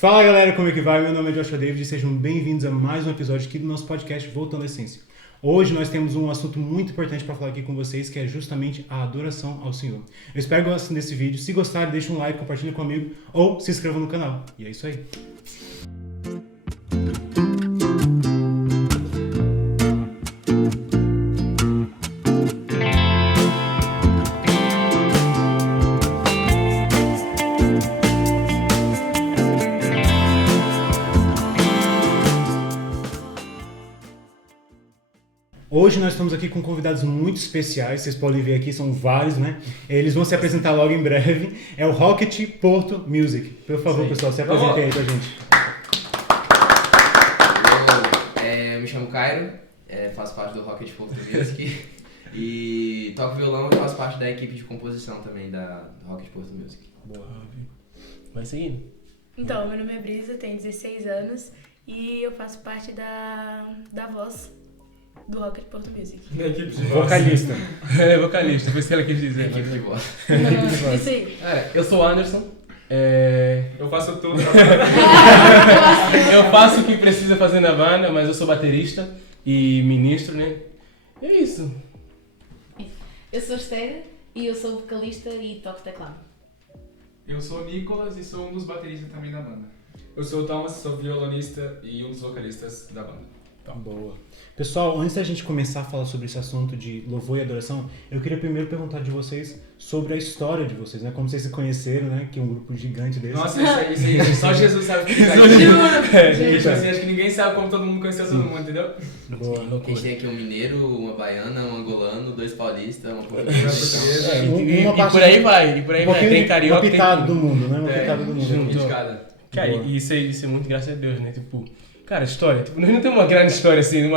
Fala galera, como é que vai? Meu nome é Joshua David e sejam bem-vindos a mais um episódio aqui do nosso podcast Voltando à Essência. Hoje nós temos um assunto muito importante para falar aqui com vocês, que é justamente a adoração ao Senhor. Eu espero que gostem desse vídeo. Se gostarem, deixem um like, compartilhem com um amigo ou se inscrevam no canal. E é isso aí. Hoje nós estamos aqui com convidados muito especiais, vocês podem ver aqui, são vários, né? Eles vão se apresentar logo em breve. É o Rocket Porto Music. Por favor, pessoal, se apresentem aí pra gente. Eu me chamo Cairo, faço parte do Rocket Porto Music e toco violão e faço parte da equipe de composição também da Rocket Porto Music. Boa. Vai seguindo. Então, meu nome é Brisa, tenho 16 anos e eu faço parte da voz do Rocket Porto Music. Da equipe de voz. Vocalista. Vocalista, foi isso que ela quis dizer. Equipe de voz. Isso aí. Eu sou o Anderson. Eu faço tudo. Eu faço o que precisa fazer na banda, mas eu sou baterista e ministro, né? É isso. Eu sou Esther e eu sou vocalista e toco teclado. Eu sou o Nicolas e sou um dos bateristas também da banda. Eu sou o Thomas, sou violonista e um dos vocalistas da banda. Boa. Pessoal, antes da gente começar a falar sobre esse assunto de louvor e adoração, eu queria primeiro perguntar de vocês sobre a história de vocês, né? Como vocês se conheceram, né? Que é um grupo gigante desse. Nossa, isso aí só Jesus sabe explicar. Tipo assim, acho que ninguém sabe como todo mundo conheceu todo mundo, entendeu? Boa. A gente tem aqui um mineiro, uma baiana, um angolano, dois paulistas, uma portuguesa. E por aí vai, Tem carioca, uma pitada do tem... mundo, né? Uma pitada do mundo. junto. De cada. Cara, e isso é muito graças a Deus, né? Tipo, cara, história. Tipo, nós não temos uma grande história assim,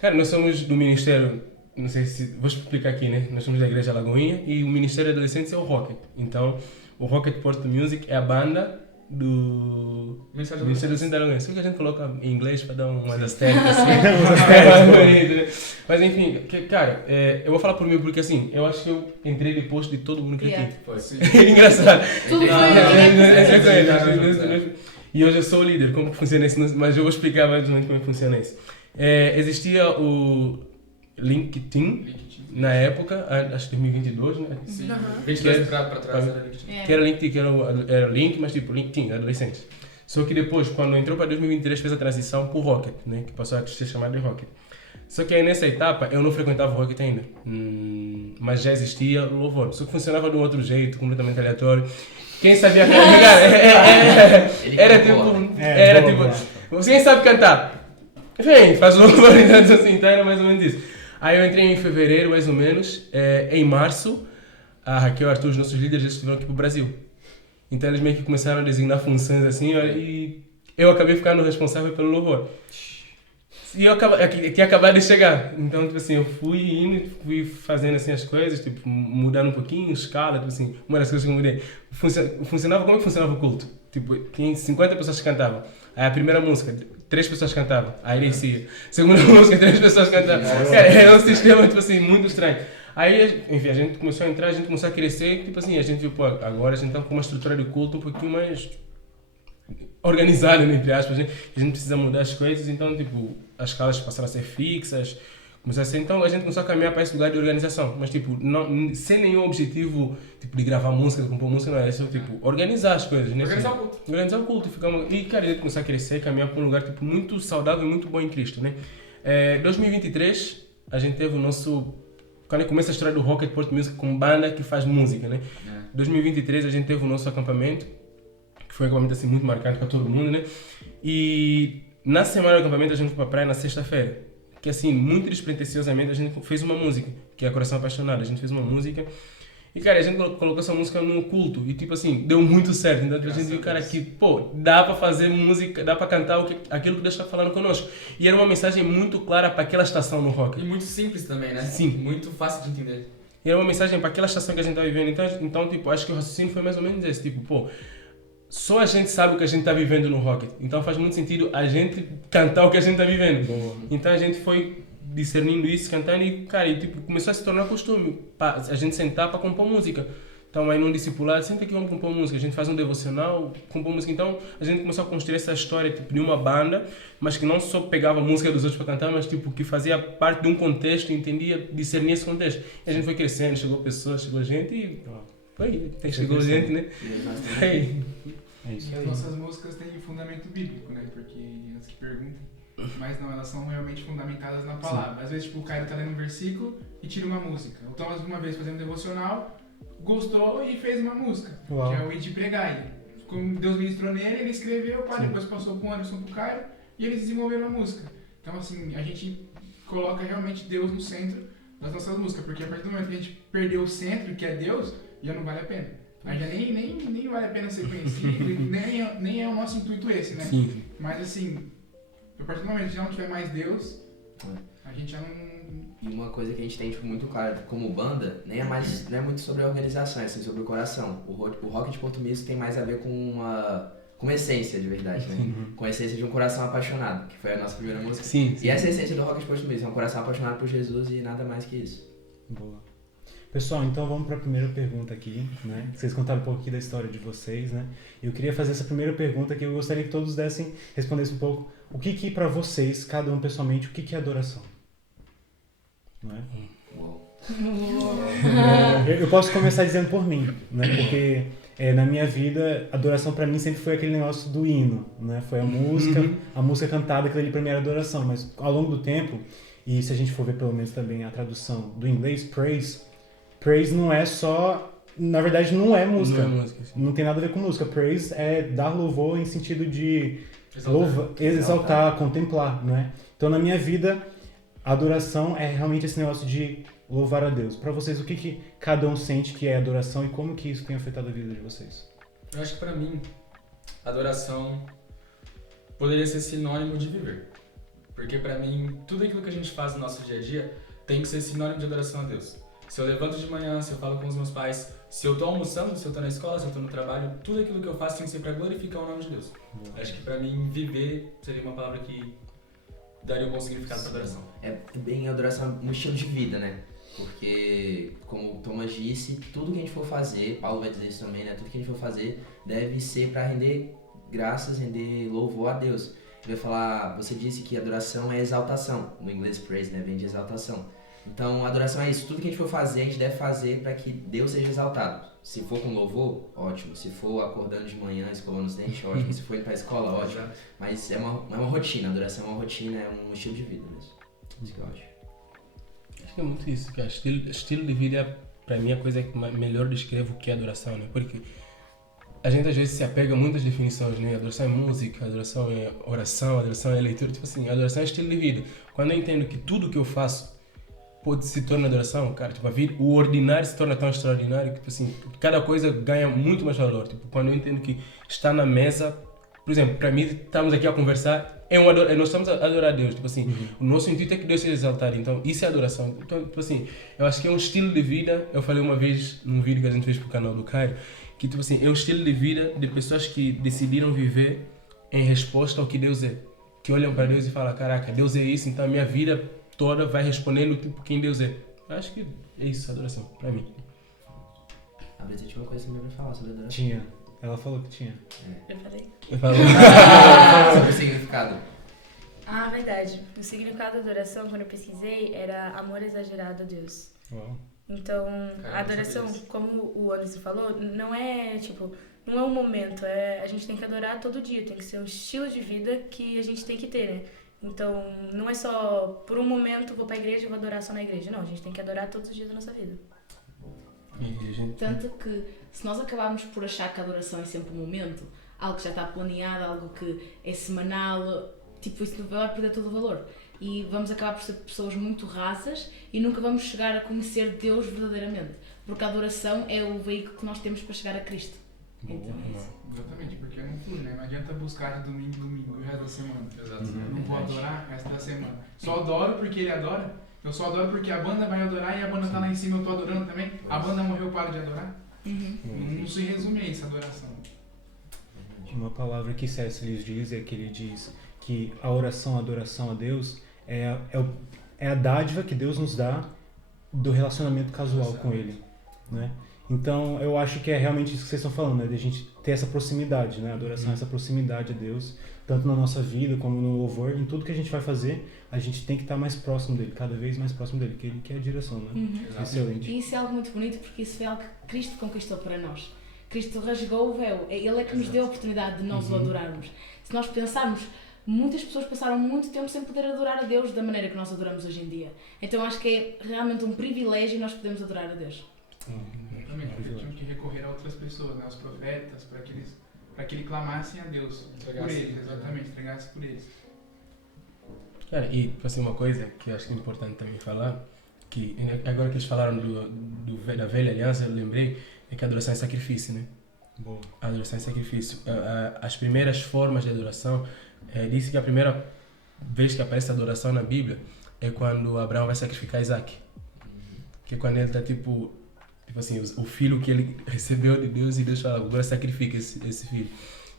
Cara, nós somos do Ministério, não sei se... Vou explicar aqui, né? Nós somos da Igreja Lagoinha e o Ministério de Adolescentes é o Rocket. Então, o Rocket Porto Music é a banda do Ministério de Adolescentes da Lagoinha. Só que a gente coloca em inglês para dar um understanding, assim. Mas enfim, cara, eu vou falar por mim porque assim, eu acho que eu entrei depois de todo mundo que aqui. Foi sim. Engraçado. Tudo foi E hoje eu sou o líder, como que funciona isso, mas eu vou explicar mais ou menos como é que funciona isso. Existia o LinkedIn na época, acho que 2022, né? Sim. 22 22 pra trás era LinkedIn. Que era LinkedIn, era Link, mas tipo LinkedIn, adolescente. Só que depois, quando entrou para 2023, fez a transição para o Rocket, né? Que passou a ser chamado de Rocket. Só que aí nessa etapa eu não frequentava o Rocket ainda, mas já existia o louvor. Só que funcionava de um outro jeito, completamente aleatório. Quem sabia cantar? Era tipo, quem sabe cantar? Vem, faz louvor, então assim, então era mais ou menos isso. Aí eu entrei em fevereiro, mais ou menos. Em março, a Raquel e o Arthur, os nossos líderes, eles estiveram aqui pro Brasil. Então eles meio que começaram a designar funções assim, e eu acabei ficando responsável pelo louvor. E eu tinha acabado de chegar, então tipo assim, eu fui fazendo assim as coisas, tipo, mudando um pouquinho, escala, tipo assim, uma das coisas que eu mudei. Funcionava, como é que funcionava o culto? Tipo, tinha 50 pessoas que cantavam, aí a primeira música, 3 pessoas cantavam, aí descia. Segunda música, 3 pessoas cantavam. Cara, era um sistema, tipo assim, muito estranho. Aí, enfim, a gente começou a entrar, a gente começou a crescer, tipo assim, a gente viu, pô, agora a gente tá com uma estrutura de culto um pouquinho mais organizada, né, entre aspas, né? A gente precisa mudar as coisas, então, tipo, as escalas passaram a ser fixas, começou a ser, então a gente começou a caminhar para esse lugar de organização, mas tipo, não, sem nenhum objetivo, tipo, de gravar música, de compor música, não era só, tipo, organizar as coisas, né? Organizar o culto. Organizar o culto, e cara, a gente começou a crescer, caminhar para um lugar, tipo, muito saudável e muito bom em Cristo, né? 2023, a gente teve o nosso, quando começa a história do Rocket Porto Music com banda que faz música, né? 2023 a gente teve o nosso acampamento, que foi um acampamento assim muito marcante para todo mundo, né? E na semana do acampamento a gente foi para a praia na sexta-feira, que assim, muito despretensiosamente a gente fez uma música, que é a Coração Apaixonado. A gente fez uma música e, cara, a gente colocou essa música no culto e, tipo assim, deu muito certo. Então a gente viu, cara, que, pô, dá para fazer música, dá para cantar aquilo que Deus está falando conosco. E era uma mensagem muito clara para aquela estação no rock. E muito simples também, né? Sim. Muito fácil de entender. E era uma mensagem para aquela estação que a gente está vivendo. Então, tipo, acho que o raciocínio foi mais ou menos esse, tipo, pô, só a gente sabe o que a gente está vivendo no Rocket. Então faz muito sentido a gente cantar o que a gente está vivendo. Então a gente foi discernindo isso, cantando e, cara, e, tipo, começou a se tornar costume a gente sentar para compor música. Então, aí num discipulado, sempre que vamos compor música, a gente faz um devocional, compor música. Então, a gente começou a construir essa história tipo, de uma banda, mas que não só pegava a música dos outros para cantar, mas tipo, que fazia parte de um contexto, entendia, discernia esse contexto. E a gente foi crescendo, chegou pessoas, chegou gente e... Foi, chegou gente, né? Aí. É isso E as aí. nossas músicas têm fundamento bíblico, né? Porque as que perguntam, mas não, elas são realmente fundamentadas na palavra. Às vezes, tipo, o cara tá lendo um versículo e tira uma música. O Thomas, uma vez fazendo devocional, gostou e fez uma música, Uau. que é o Ir de Pregar. Como Deus ministrou nele, ele escreveu, pá, depois passou pro Anderson, pro Caio, e eles desenvolveram a música. Então, assim, a gente coloca realmente Deus no centro das nossas músicas, porque a partir do momento que a gente perdeu o centro, que é Deus, já não vale a pena. Aí já nem vale a pena ser conhecido, nem é o nosso intuito esse, né? Sim. Mas assim, a partir do momento que já não tiver mais Deus, a gente já não... E uma coisa que a gente tem tipo, muito clara como banda, nem é mais, não é muito sobre a organização, é assim, sobre o coração. O rock de Porto Misto tem mais a ver com uma essência de verdade, né? Com a essência de um coração apaixonado, que foi a nossa primeira música. Sim. E essa é a essência do rock de Porto Misto, é um coração apaixonado por Jesus e nada mais que isso. Boa. Pessoal, então vamos para a primeira pergunta aqui, né? Vocês contaram um pouco aqui da história de vocês, né? Eu queria fazer essa primeira pergunta que eu gostaria que todos respondessem um pouco. O que para vocês, cada um pessoalmente, o que é adoração? Não é? Uou. Eu posso começar dizendo por mim, né? Porque na minha vida, adoração para mim sempre foi aquele negócio do hino, né? Foi a música cantada, aquilo ali para mim era adoração. Mas ao longo do tempo, e se a gente for ver pelo menos também a tradução do inglês, praise não é só... Na verdade, não é música. Não é música, sim. Não tem nada a ver com música. Praise é dar louvor em sentido de Exaltar. exaltar, contemplar, não é? Então, na minha vida, a adoração é realmente esse negócio de louvar a Deus. Para vocês, o que cada um sente que é adoração e como que isso tem afetado a vida de vocês? Eu acho que pra mim, adoração poderia ser sinônimo de viver. Porque pra mim, tudo aquilo que a gente faz no nosso dia a dia tem que ser sinônimo de adoração a Deus. Se eu levanto de manhã, se eu falo com os meus pais, se eu tô almoçando, se eu tô na escola, se eu tô no trabalho, tudo aquilo que eu faço tem que ser pra glorificar o nome de Deus. Acho que pra mim, viver seria uma palavra que daria um bom significado pra adoração. É bem adoração, um estilo de vida, né? Porque, como o Thomas disse, tudo que a gente for fazer, Paulo vai dizer isso também, né? Tudo que a gente for fazer deve ser para render graças, render louvor a Deus. Ele vai falar, você disse que adoração é exaltação, no inglês praise, né? Vem de exaltação. Então, adoração é isso, tudo que a gente for fazer, a gente deve fazer para que Deus seja exaltado. Se for com louvor, ótimo. Se for acordando de manhã, escovando os dentes, ótimo. Se for indo pra escola, ótimo. Mas é uma rotina, a adoração é uma rotina, é um estilo de vida mesmo. Isso que eu acho. Acho que é muito isso, cara. Estilo de vida, para mim, é a coisa que melhor descreve o que é adoração, né? Porque a gente às vezes se apega a muitas definições, né? Adoração é música, adoração é oração, adoração é leitura. Tipo assim, adoração é estilo de vida. Quando eu entendo que tudo que eu faço pode se tornar adoração, cara, tipo, o ordinário se torna tão extraordinário que, tipo assim, cada coisa ganha muito mais valor. Tipo, quando eu entendo que está na mesa, por exemplo, para mim, estamos aqui a conversar, nós estamos a adorar a Deus, tipo assim, o nosso intuito é que Deus seja exaltado, então isso é adoração. Então, tipo assim, eu acho que é um estilo de vida, eu falei uma vez num vídeo que a gente fez pro canal do Caio, que tipo assim, é um estilo de vida de pessoas que decidiram viver em resposta ao que Deus é, que olham para Deus e falam, caraca, Deus é isso, então a minha vida toda vai respondendo tipo quem Deus é. Eu acho que é isso, adoração, pra mim. A Brita tinha uma coisa também pra falar sobre adoração. Tinha. Ela falou que tinha. Eu falei? Eu falo, Sobre o significado. Ah, verdade. O significado da adoração, quando eu pesquisei, era amor exagerado a Deus. Uau. Então, Cara, a adoração, não sabia como o Anderson falou, não é tipo, não é um momento, a gente tem que adorar todo dia, tem que ser um estilo de vida que a gente tem que ter, né? Então, não é só por um momento vou pra igreja e vou adorar só na igreja. Não, a gente tem que adorar todos os dias da nossa vida. e a gente, Tanto que, se nós acabarmos por achar que a adoração é sempre um momento, algo que já está planeado, algo que é semanal, tipo, isso vai perder todo o valor. E vamos acabar por ser pessoas muito rasas e nunca vamos chegar a conhecer Deus verdadeiramente. Porque a adoração é o veículo que nós temos para chegar a Cristo. Então é isso. Exatamente, porque não flui, né? Não adianta buscar de domingo em domingo o resto da semana. Exato. Eu não vou adorar o resto da semana. Só adoro porque ele adora. Eu só adoro porque a banda vai adorar e a banda tá lá em cima, eu tô adorando também. A banda morreu, eu paro de adorar. Não se resume a isso, a adoração. Uma palavra que C.S. Lewis diz é que ele diz que a oração, a adoração a Deus é a dádiva que Deus nos dá do relacionamento casual com Ele, né? Então, eu acho que é realmente isso que vocês estão falando, né? De a gente ter essa proximidade, né? A adoração, essa proximidade a Deus, tanto na nossa vida como no louvor, em tudo que a gente vai fazer, a gente tem que estar mais próximo dele, cada vez mais próximo dele, que ele quer a direção, né? Excelente. E isso é algo muito bonito porque isso foi algo que Cristo conquistou para nós. Cristo rasgou o véu, Ele é que nos deu a oportunidade de nós o adorarmos. Se nós pensarmos, muitas pessoas passaram muito tempo sem poder adorar a Deus da maneira que nós adoramos hoje em dia. Então acho que é realmente um privilégio nós podemos adorar a Deus. Exatamente, porque tinham que recorrer a outras pessoas, né, aos profetas, para que eles clamassem a Deus por eles, exatamente, entregasse por eles. Cara, e assim, uma coisa que eu acho que é importante também falar, que agora que eles falaram da velha aliança, eu lembrei, é que a adoração é sacrifício, né? Boa. A adoração é sacrifício. As primeiras formas de adoração, disse que a primeira vez que aparece a adoração na Bíblia é quando Abraão vai sacrificar Isaac. Que é quando ele está tipo assim, o filho que ele recebeu de Deus e Deus fala, agora sacrifica esse filho.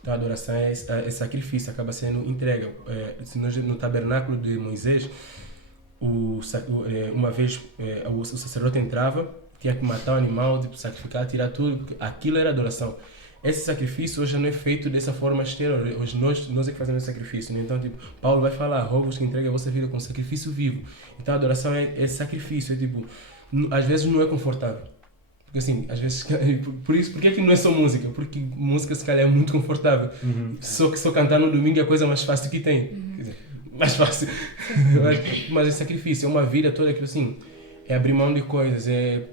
Então a adoração é sacrifício, acaba sendo entrega. No tabernáculo de Moisés, uma vez o sacerdote entrava, tinha que matar o animal, tipo, sacrificar, tirar tudo, aquilo era adoração. Esse sacrifício hoje não é feito dessa forma exterior, hoje nós é que fazemos esse sacrifício, né? Então, tipo, Paulo vai falar, rogo-vos que entregue a vossa vida como sacrifício vivo. Então a adoração é sacrifício, tipo, às vezes não é confortável. Porque assim, às vezes, por que que não é só música? Porque música se calhar é muito confortável. Só que só cantar no domingo é a coisa mais fácil que tem. Quer dizer, mais fácil. Mas é sacrifício, é uma vida toda que assim, é abrir mão de coisas, é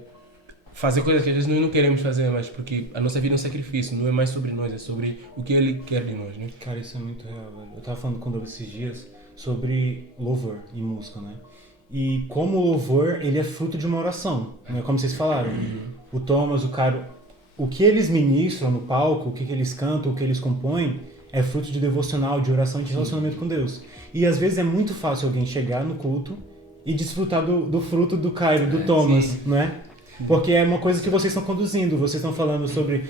fazer coisas que às vezes nós não queremos fazer, mas porque a nossa vida é um sacrifício, não é mais sobre nós, é sobre o que Ele quer de nós, né? Cara, isso é muito real, velho. Eu tava falando com o Douglas esses dias sobre louvor e música, né? E como o louvor, ele é fruto de uma oração, né? Como vocês falaram. O Thomas, o Caro, o que eles ministram no palco, o que eles cantam, o que eles compõem, é fruto de devocional, de oração e de relacionamento com Deus. E às vezes é muito fácil alguém chegar no culto e desfrutar do fruto do Cairo, do Thomas, né? Porque é uma coisa que vocês estão conduzindo, vocês estão falando sobre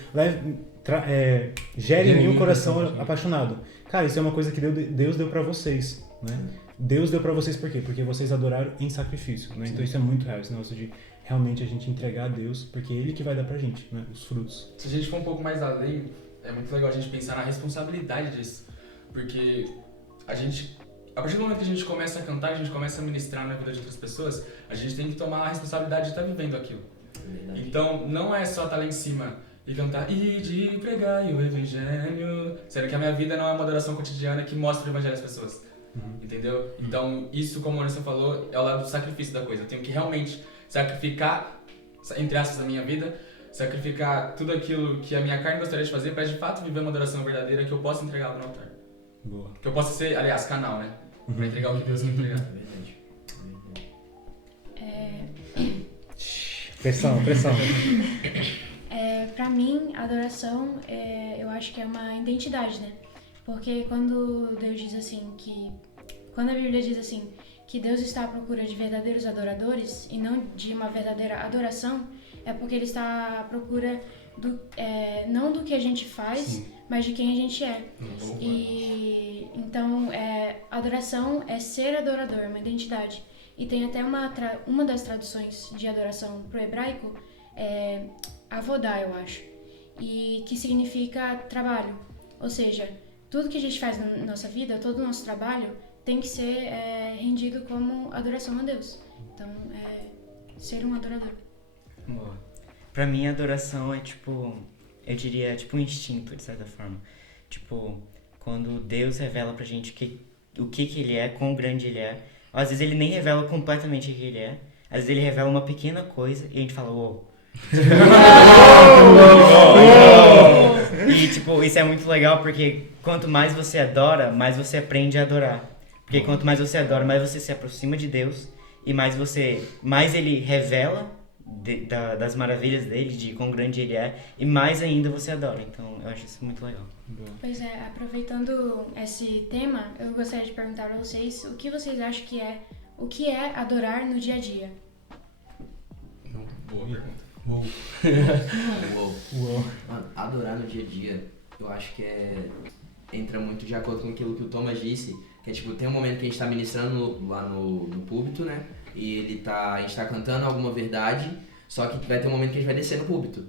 gere em mim um coração apaixonado. Cara, isso é uma coisa que Deus deu pra vocês, né? Deus deu pra vocês por quê? Porque vocês adoraram em sacrifício, né? Então isso é muito real, esse negócio de realmente a gente entregar a Deus, porque é Ele que vai dar pra gente, né? Os frutos. Se a gente for um pouco mais além, é muito legal a gente pensar na responsabilidade disso. Porque a partir do momento que a gente começa a cantar, a gente começa a ministrar na vida de outras pessoas, a gente tem que tomar a responsabilidade de estar vivendo aquilo. Então, não é só estar lá em cima e cantar e de pregar o evangelho, sendo que a minha vida não é uma adoração cotidiana que mostra o evangelho às pessoas. Entendeu? Então, isso, como a Anderson falou, é o lado do sacrifício da coisa. Eu tenho que realmente sacrificar, entre aspas, a minha vida, sacrificar tudo aquilo que a minha carne gostaria de fazer para de fato viver uma adoração verdadeira que eu possa entregar no altar. Boa. Que eu possa ser, aliás, canal, né? Para entregar o que Deus quer entregar. Pressão. Pra mim, a adoração, eu acho que é uma identidade, né? Porque quando Deus diz assim quando a Bíblia diz assim, que Deus está à procura de verdadeiros adoradores e não de uma verdadeira adoração, é porque Ele está à procura não do que a gente faz, sim, mas de quem a gente é. E então, adoração é ser adorador, uma identidade. E tem até uma das traduções de adoração pro hebraico, avodá, eu acho, e que significa trabalho. Ou seja, tudo que a gente faz na nossa vida, todo o nosso trabalho, tem que ser rendido como adoração a Deus. Então, ser um adorador. Boa. Pra mim, a adoração é eu diria, um instinto, de certa forma. Quando Deus revela pra gente o que Ele é, quão grande Ele é. Às vezes Ele nem revela completamente o que Ele é. Às vezes Ele revela uma pequena coisa e a gente fala, uou. E, isso é muito legal porque quanto mais você adora, mais você aprende a adorar. Porque quanto mais você adora, mais você se aproxima de Deus e mais Ele revela das maravilhas dele, de quão grande Ele é, e mais ainda você adora. Então eu acho isso muito legal. Pois é, aproveitando esse tema, eu gostaria de perguntar a vocês o que vocês acham que é adorar no dia a dia? Boa pergunta. Uou. Mano, adorar no dia a dia, eu acho que entra muito de acordo com aquilo que o Thomas disse, que tem um momento que a gente tá ministrando lá no púlpito, né? E a gente tá cantando alguma verdade, só que vai ter um momento que a gente vai descer no púlpito.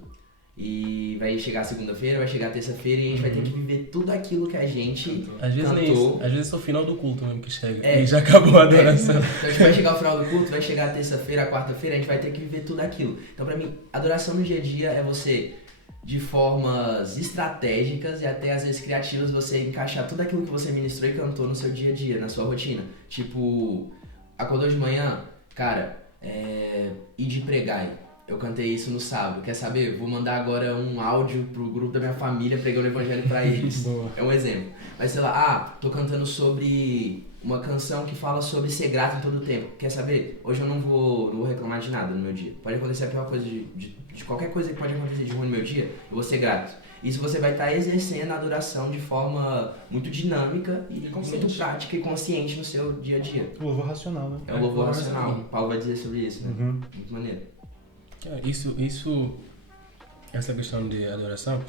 E vai chegar segunda-feira, vai chegar terça-feira e a gente vai ter que viver tudo aquilo que a gente Às vezes nem cantou. isso. Às vezes é o final do culto mesmo que chega. É. E já acabou a adoração. Então a gente vai chegar ao final do culto, vai chegar a terça-feira, a quarta-feira, a gente vai ter que viver tudo aquilo. Então pra mim, adoração no dia a dia é você, de formas estratégicas e até às vezes criativas, você encaixar tudo aquilo que você ministrou e cantou no seu dia a dia, na sua rotina. Tipo, acordou de manhã, cara, ir de pregar. Eu cantei isso no sábado. Quer saber? Vou mandar agora um áudio pro grupo da minha família pregando o evangelho pra eles. É um exemplo. Mas sei lá, tô cantando sobre uma canção que fala sobre ser grato em todo o tempo. Quer saber? Hoje eu não vou reclamar de nada no meu dia. Pode acontecer a pior coisa de qualquer coisa que pode acontecer de ruim no meu dia, eu vou ser grato. Isso você vai estar exercendo a adoração de forma muito dinâmica e muito prática e consciente no seu dia a dia. O louvor racional, né? É o louvor racional. Paulo vai dizer sobre isso, né? Muito maneiro. Essa questão de adoração,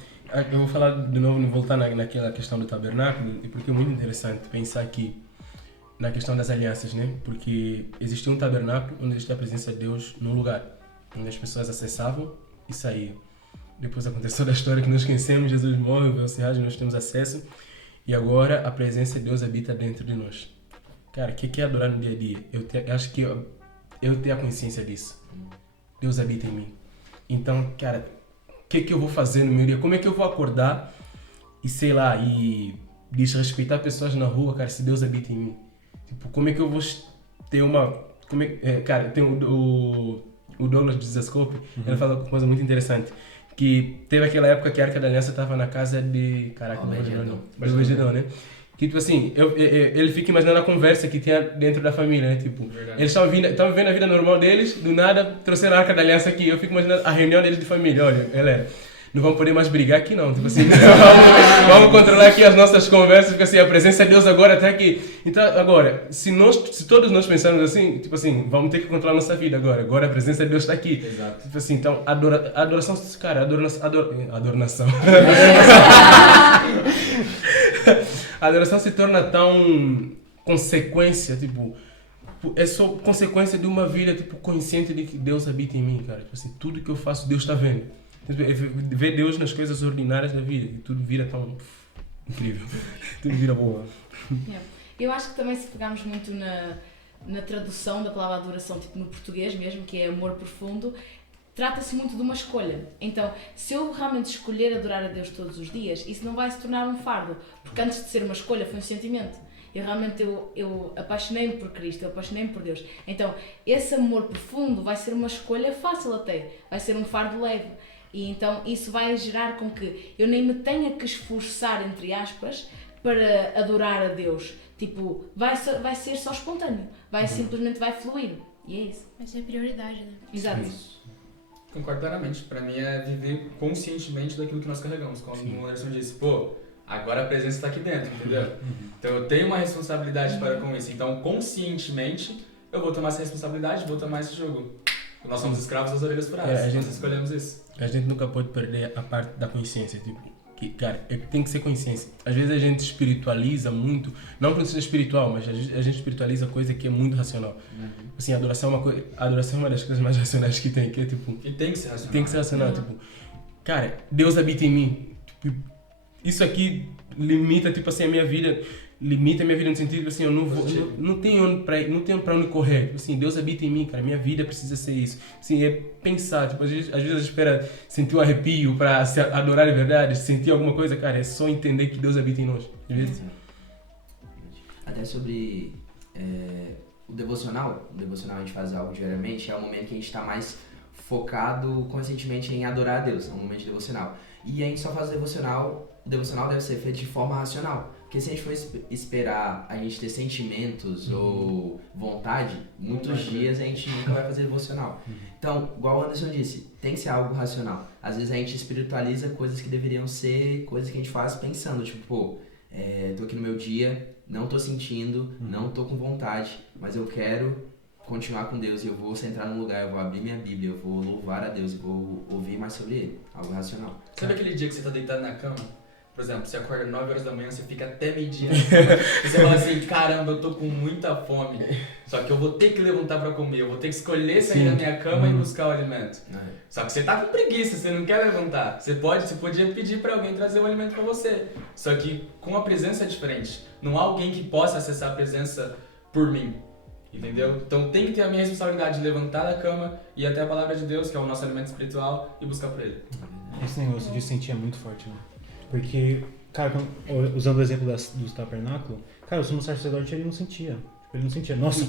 eu vou falar de novo, voltar naquela questão do tabernáculo, porque é muito interessante pensar aqui na questão das alianças, né? Porque existia um tabernáculo onde existia a presença de Deus no lugar, onde as pessoas acessavam e saíam. Depois aconteceu da história que nós conhecemos, Jesus morre, veio ao céu, nós temos acesso, e agora a presença de Deus habita dentro de nós. Cara, o que é adorar no dia a dia? Eu acho que eu tenho a consciência disso. Deus habita em mim. Então, cara, o que eu vou fazer no meu dia? Como é que eu vou acordar e, sei lá, e desrespeitar pessoas na rua, cara, se Deus habita em mim? Tipo, como é que eu vou ter uma... cara, tem o Douglas de Zascope, ele fala uma coisa muito interessante, que teve aquela época que a Arca da Aliança estava na casa de... Caraca, do Obed-Edom, né? Que, tipo assim, ele fica imaginando a conversa que tinha dentro da família, né? Tipo, eles estavam vivendo a vida normal deles, do nada trouxeram a Arca da Aliança aqui. Eu fico imaginando a reunião deles de família. Olha, galera, não vamos poder mais brigar aqui não. Tipo assim, vamos controlar aqui as nossas conversas, porque assim, a presença de Deus agora está aqui. Então, agora, se todos nós pensarmos assim, tipo assim, vamos ter que controlar a nossa vida agora. Agora a presença de Deus está aqui. Exato. Tipo assim, então, adoração, cara, adoração. A adoração se torna tão consequência, tipo, é só consequência de uma vida, tipo, consciente de que Deus habita em mim, cara. Tipo assim, tudo que eu faço, Deus está vendo. Ver Deus nas coisas ordinárias da vida e tudo vira tão incrível. Tudo vira boa. Eu acho que também se pegarmos muito na tradução da palavra adoração, tipo no português mesmo, que é amor profundo, trata-se muito de uma escolha. Então, se eu realmente escolher adorar a Deus todos os dias, isso não vai se tornar um fardo, porque antes de ser uma escolha foi um sentimento. Eu apaixonei-me por Cristo, eu apaixonei-me por Deus. Então, esse amor profundo vai ser uma escolha fácil até, vai ser um fardo leve. E então isso vai gerar com que eu nem me tenha que esforçar, entre aspas, para adorar a Deus. Tipo, vai ser só espontâneo, simplesmente vai fluir. E é isso. Vai ser prioridade, né? Exato. Concordo plenamente. Pra mim é viver conscientemente daquilo que nós carregamos. Como o Anderson disse, pô, agora a presença está aqui dentro, entendeu? Então eu tenho uma responsabilidade para com isso. Então, conscientemente, eu vou tomar essa responsabilidade, vou tomar esse jogo. Nós somos escravos das orelhas furadas. Nós escolhemos isso. A gente nunca pode perder a parte da consciência, tipo, que, cara, tem que ser consciência. Às vezes a gente espiritualiza muito, não por ser espiritual, mas a gente espiritualiza coisa que é muito racional. Assim, a adoração é uma das coisas mais racionais que tem, que é tipo... E tem que ser racional. Tem que ser racional, tipo, cara, Deus habita em mim. Tipo, isso aqui limita, tipo assim, a minha vida no sentido, assim, eu não tenho pra onde correr. Tipo assim, Deus habita em mim, cara, minha vida precisa ser isso. Assim, é pensar, tipo, às vezes a gente espera sentir um arrepio pra se adorar de verdade, sentir alguma coisa, cara, é só entender que Deus habita em nós. Às vezes. Até sobre o devocional a gente faz algo diariamente, é o momento que a gente está mais focado conscientemente em adorar a Deus, é um momento de devocional. E a gente só faz o devocional deve ser feito de forma racional. Porque se a gente for esperar a gente ter sentimentos ou vontade, muitos dias a gente nunca vai fazer devocional. Então, igual o Anderson disse, tem que ser algo racional. Às vezes a gente espiritualiza coisas que deveriam ser coisas que a gente faz pensando, tipo, pô, tô aqui no meu dia, não tô sentindo, não tô com vontade, mas eu quero continuar com Deus e eu vou sentar num lugar, eu vou abrir minha Bíblia, eu vou louvar a Deus, eu vou ouvir mais sobre Ele, algo racional. Sabe aquele dia que você tá deitado na cama Por exemplo, você acorda 9 horas da manhã, você fica até meio-dia. E você fala assim, caramba, eu tô com muita fome. Só que eu vou ter que levantar pra comer, eu vou ter que escolher sair da minha cama e buscar o alimento. Só que você tá com preguiça, você não quer levantar. Você podia pedir pra alguém trazer o alimento pra você. Só que com a presença é diferente. Não há alguém que possa acessar a presença por mim. Entendeu? Então tem que ter a minha responsabilidade de levantar da cama e ir até a palavra de Deus, que é o nosso alimento espiritual, e buscar por ele. Esse negócio de sentir é muito forte, né? Porque, cara, usando o exemplo do tabernáculo, cara, o sumo sacerdote ele não sentia. Ele não sentia. Nossa.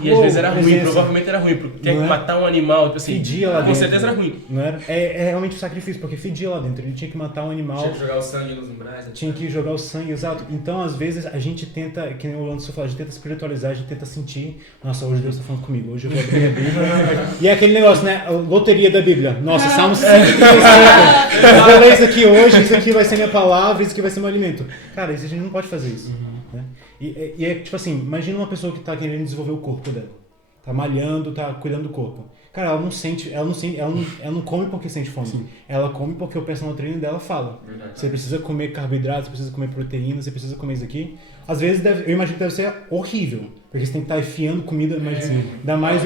E às vezes era ruim, provavelmente era ruim, porque tinha que matar um animal, tipo assim. Fedia lá dentro. Com certeza era ruim. Não era? É realmente um sacrifício, porque fedia lá dentro. Ele tinha que matar um animal. Tinha que jogar o sangue nos umbrais. Tinha que jogar o sangue, exato. Então, às vezes, a gente tenta, que nem o Anderson falou, a gente tenta espiritualizar, a gente tenta sentir. Nossa, hoje Deus está falando comigo, hoje eu vou abrir a Bíblia. E é aquele negócio, né? Loteria da Bíblia. Nossa, Salmo 135. Eu vou ler isso aqui hoje, isso aqui vai ser minha palavra, isso aqui vai ser meu alimento. Cara, isso a gente não pode fazer isso. Né? E é tipo assim, imagina uma pessoa que tá querendo desenvolver o corpo dela. Tá malhando, tá cuidando do corpo. Cara, ela não come porque sente fome. Sim. Ela come porque o personal trainer dela fala. Verdade. Você precisa comer carboidratos, você precisa comer proteína, você precisa comer isso aqui. Às vezes, eu imagino que deve ser horrível. Porque você tem que estar enfiando comida, ainda mais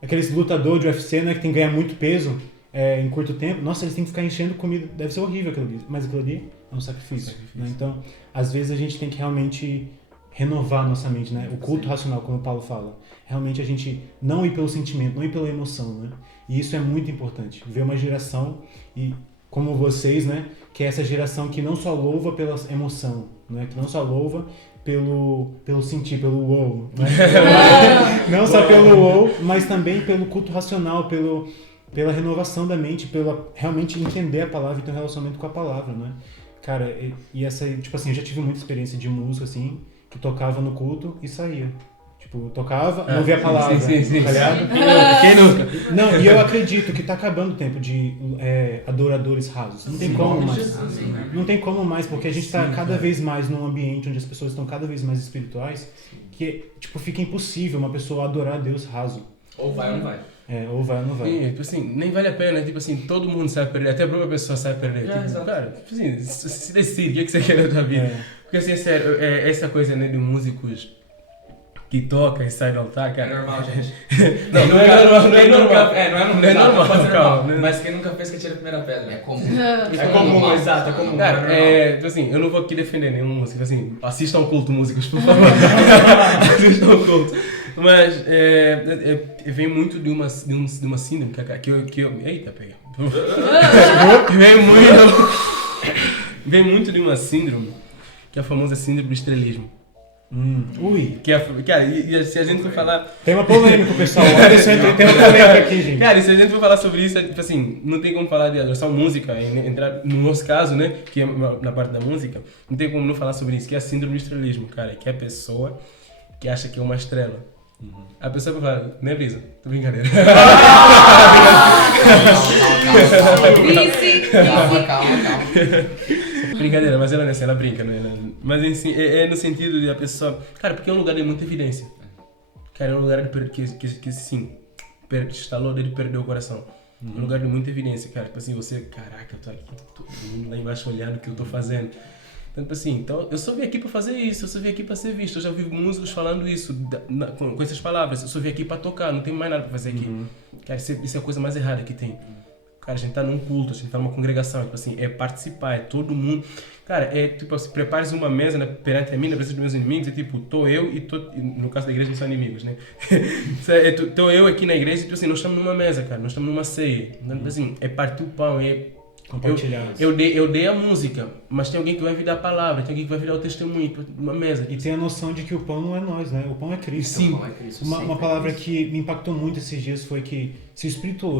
aqueles lutadores de UFC, né, que tem que ganhar muito peso em curto tempo. Nossa, eles têm que ficar enchendo comida. Deve ser horrível aquilo ali. Mas aquilo ali é um sacrifício. Né? Então, às vezes a gente tem que realmente renovar nossa mente, né? O culto racional, como o Paulo fala. Realmente a gente não ir pelo sentimento, não ir pela emoção, né? E isso é muito importante. Ver uma geração, e como vocês, né? Que é essa geração que não só louva pela emoção, né? Que não só louva pelo sentir, pelo wow. Né? Não só pelo wow, mas também pelo culto racional, pela renovação da mente, pela realmente entender a palavra e ter um relacionamento com a palavra, né? Cara, e essa, tipo assim, eu já tive muita experiência de música, assim, que tocava no culto e saía. Tipo, tocava, não via a palavra, sim. Tá ligado? Quem nunca? Não, e eu acredito que tá acabando o tempo de adoradores rasos. Não tem como mais. Não tem como mais, porque a gente tá cada vez mais num ambiente onde as pessoas estão cada vez mais espirituais, que, tipo, fica impossível uma pessoa adorar Deus raso. Ou vai ou não vai. Ou vai ou não vai. Sim, tipo assim, nem vale a pena, tipo assim, todo mundo sabe perder, até a própria pessoa sabe perder. Tipo, cara, tipo assim, se decide, o que você quer na tua vida? Porque assim, sério, essa coisa, né, de músicos que toca e sai do altar, cara. É normal, gente. Não é normal. Não é normal, mas quem nunca fez que tira a primeira pedra. É comum. É comum, exato, é comum. Cara, tipo assim, eu não vou aqui defender nenhum músico, assim, assistam ao culto, músicos, por favor. Assistam ao culto. Mas vem muito de uma síndrome que eu eita, pega. Vem muito de uma síndrome que é a famosa síndrome do estrelismo. Ui. Cara, e se a gente for falar... Tem uma polêmica, pessoal. Olha só, tem uma polêmica aqui, gente. Cara, e se a gente for falar sobre isso, tipo assim, não tem como falar de adoração música, entrar no nosso caso, né, que é na parte da música, não tem como não falar sobre isso, que é a síndrome do estrelismo, cara, que é a pessoa que acha que é uma estrela. A pessoa vai falar, né, Brisa? Tô brincadeira. Calma. Brincadeira, mas ela não é assim, ela brinca, né? Mas assim, é no sentido de a pessoa... Cara, porque é um lugar de muita evidência. Cara, é um lugar que sim, instalou dele, perdeu o coração. É um lugar de muita evidência, cara. Tipo assim, você... Caraca, eu tô aqui, todo mundo lá embaixo olhando o que eu tô fazendo. Então, tipo assim, eu só vim aqui pra fazer isso, eu só vim aqui pra ser visto. Eu já ouvi músicos falando isso, com essas palavras. Eu só vim aqui pra tocar, não tem mais nada pra fazer aqui. Cara, isso é a coisa mais errada que tem. Cara, a gente tá num culto, a gente tá numa congregação, tipo assim, é participar, é todo mundo. Cara, é tipo assim, prepares uma mesa, né, perante a mim, na presença dos meus inimigos, e tipo, tô eu e no caso da igreja não são inimigos, né? Tô eu aqui na igreja e tipo assim, nós estamos numa mesa, cara, nós estamos numa ceia. Então, assim, é partir o pão, compartilhar. Eu dei a música, mas tem alguém que vai vir dar a palavra, tem alguém que vai vir dar o testemunho, uma mesa. E tem a noção de que o pão não é nós, né? O pão é Cristo. Sim. Uma palavra que me impactou muito esses dias foi que se o Espírito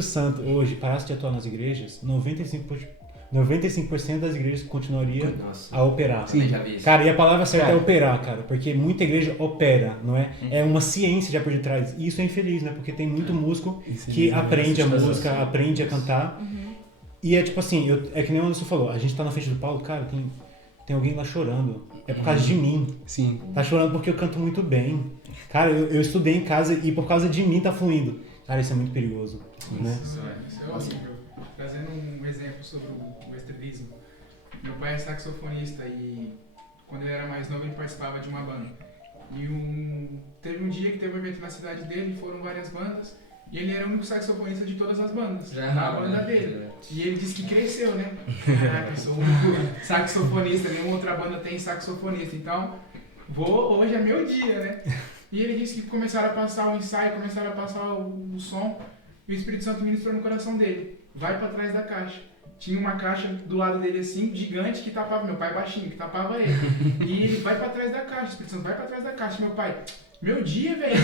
Santo hoje parasse de atuar nas igrejas, 95% das igrejas continuaria a operar. Sim, já vi isso. Cara, e a palavra certa é operar, cara, porque muita igreja opera, não é? É uma ciência já por detrás. E isso é infeliz, né? Porque tem muito músico que aprende a música, aprende a cantar. E é tipo assim, é que nem o Anderson falou, a gente tá na frente do Paulo, cara, tem alguém lá chorando. É por causa de mim. Sim. Tá chorando porque eu canto muito bem. Cara, eu estudei em casa e por causa de mim tá fluindo. Cara, isso é muito perigoso. Né? Isso é horrível. Trazendo um exemplo sobre o estrelismo. Meu pai é saxofonista e quando ele era mais novo ele participava de uma banda. E teve um dia que teve um evento na cidade dele, foram várias bandas, e ele era o único saxofonista de todas as bandas, na banda dele. E ele disse que cresceu, né? Caraca, eu sou o único saxofonista, nenhuma outra banda tem saxofonista, então hoje é meu dia, né? E ele disse que começaram a passar o ensaio, começaram a passar o som, e o Espírito Santo ministrou no coração dele. Vai pra trás da caixa. Tinha uma caixa do lado dele assim, gigante, que tapava meu pai baixinho, que tapava ele. E ele vai pra trás da caixa, o Espírito Santo vai pra trás da caixa. Meu pai, meu dia, velho.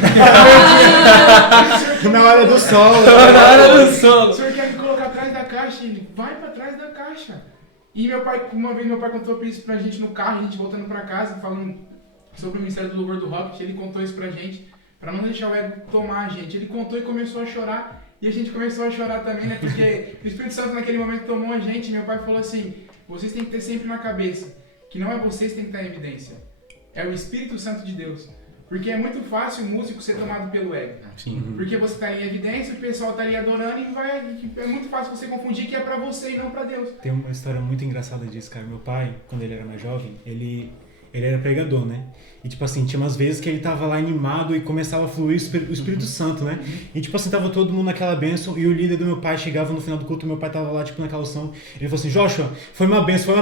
Na hora do solo. Na hora do solo. O senhor quer me colocar atrás da caixa? E ele, vai pra trás da caixa. E meu pai, uma vez meu pai contou isso pra gente no carro, a gente voltando pra casa, falando sobre o Ministério do Louvor do Rocket, ele contou isso pra gente, pra não deixar o ego tomar a gente. Ele contou e começou a chorar. E a gente começou a chorar também, né? Porque o Espírito Santo naquele momento tomou a gente e meu pai falou assim, vocês têm que ter sempre na cabeça que não é vocês que têm que estar em evidência, é o Espírito Santo de Deus. Porque é muito fácil o músico ser tomado pelo ego. Sim. Porque você está em evidência, o pessoal está ali adorando e é muito fácil você confundir que é pra você e não pra Deus. Tem uma história muito engraçada disso, cara. Meu pai, quando ele era mais jovem, ele era pregador, né? E, tipo assim, tinha umas vezes que ele tava lá animado e começava a fluir o Espírito Santo, né? E, tipo assim, tava todo mundo naquela bênção e o líder do meu pai chegava no final do culto, meu pai tava lá, tipo, naquela unção. Ele falou assim, Joshua, foi uma bênção,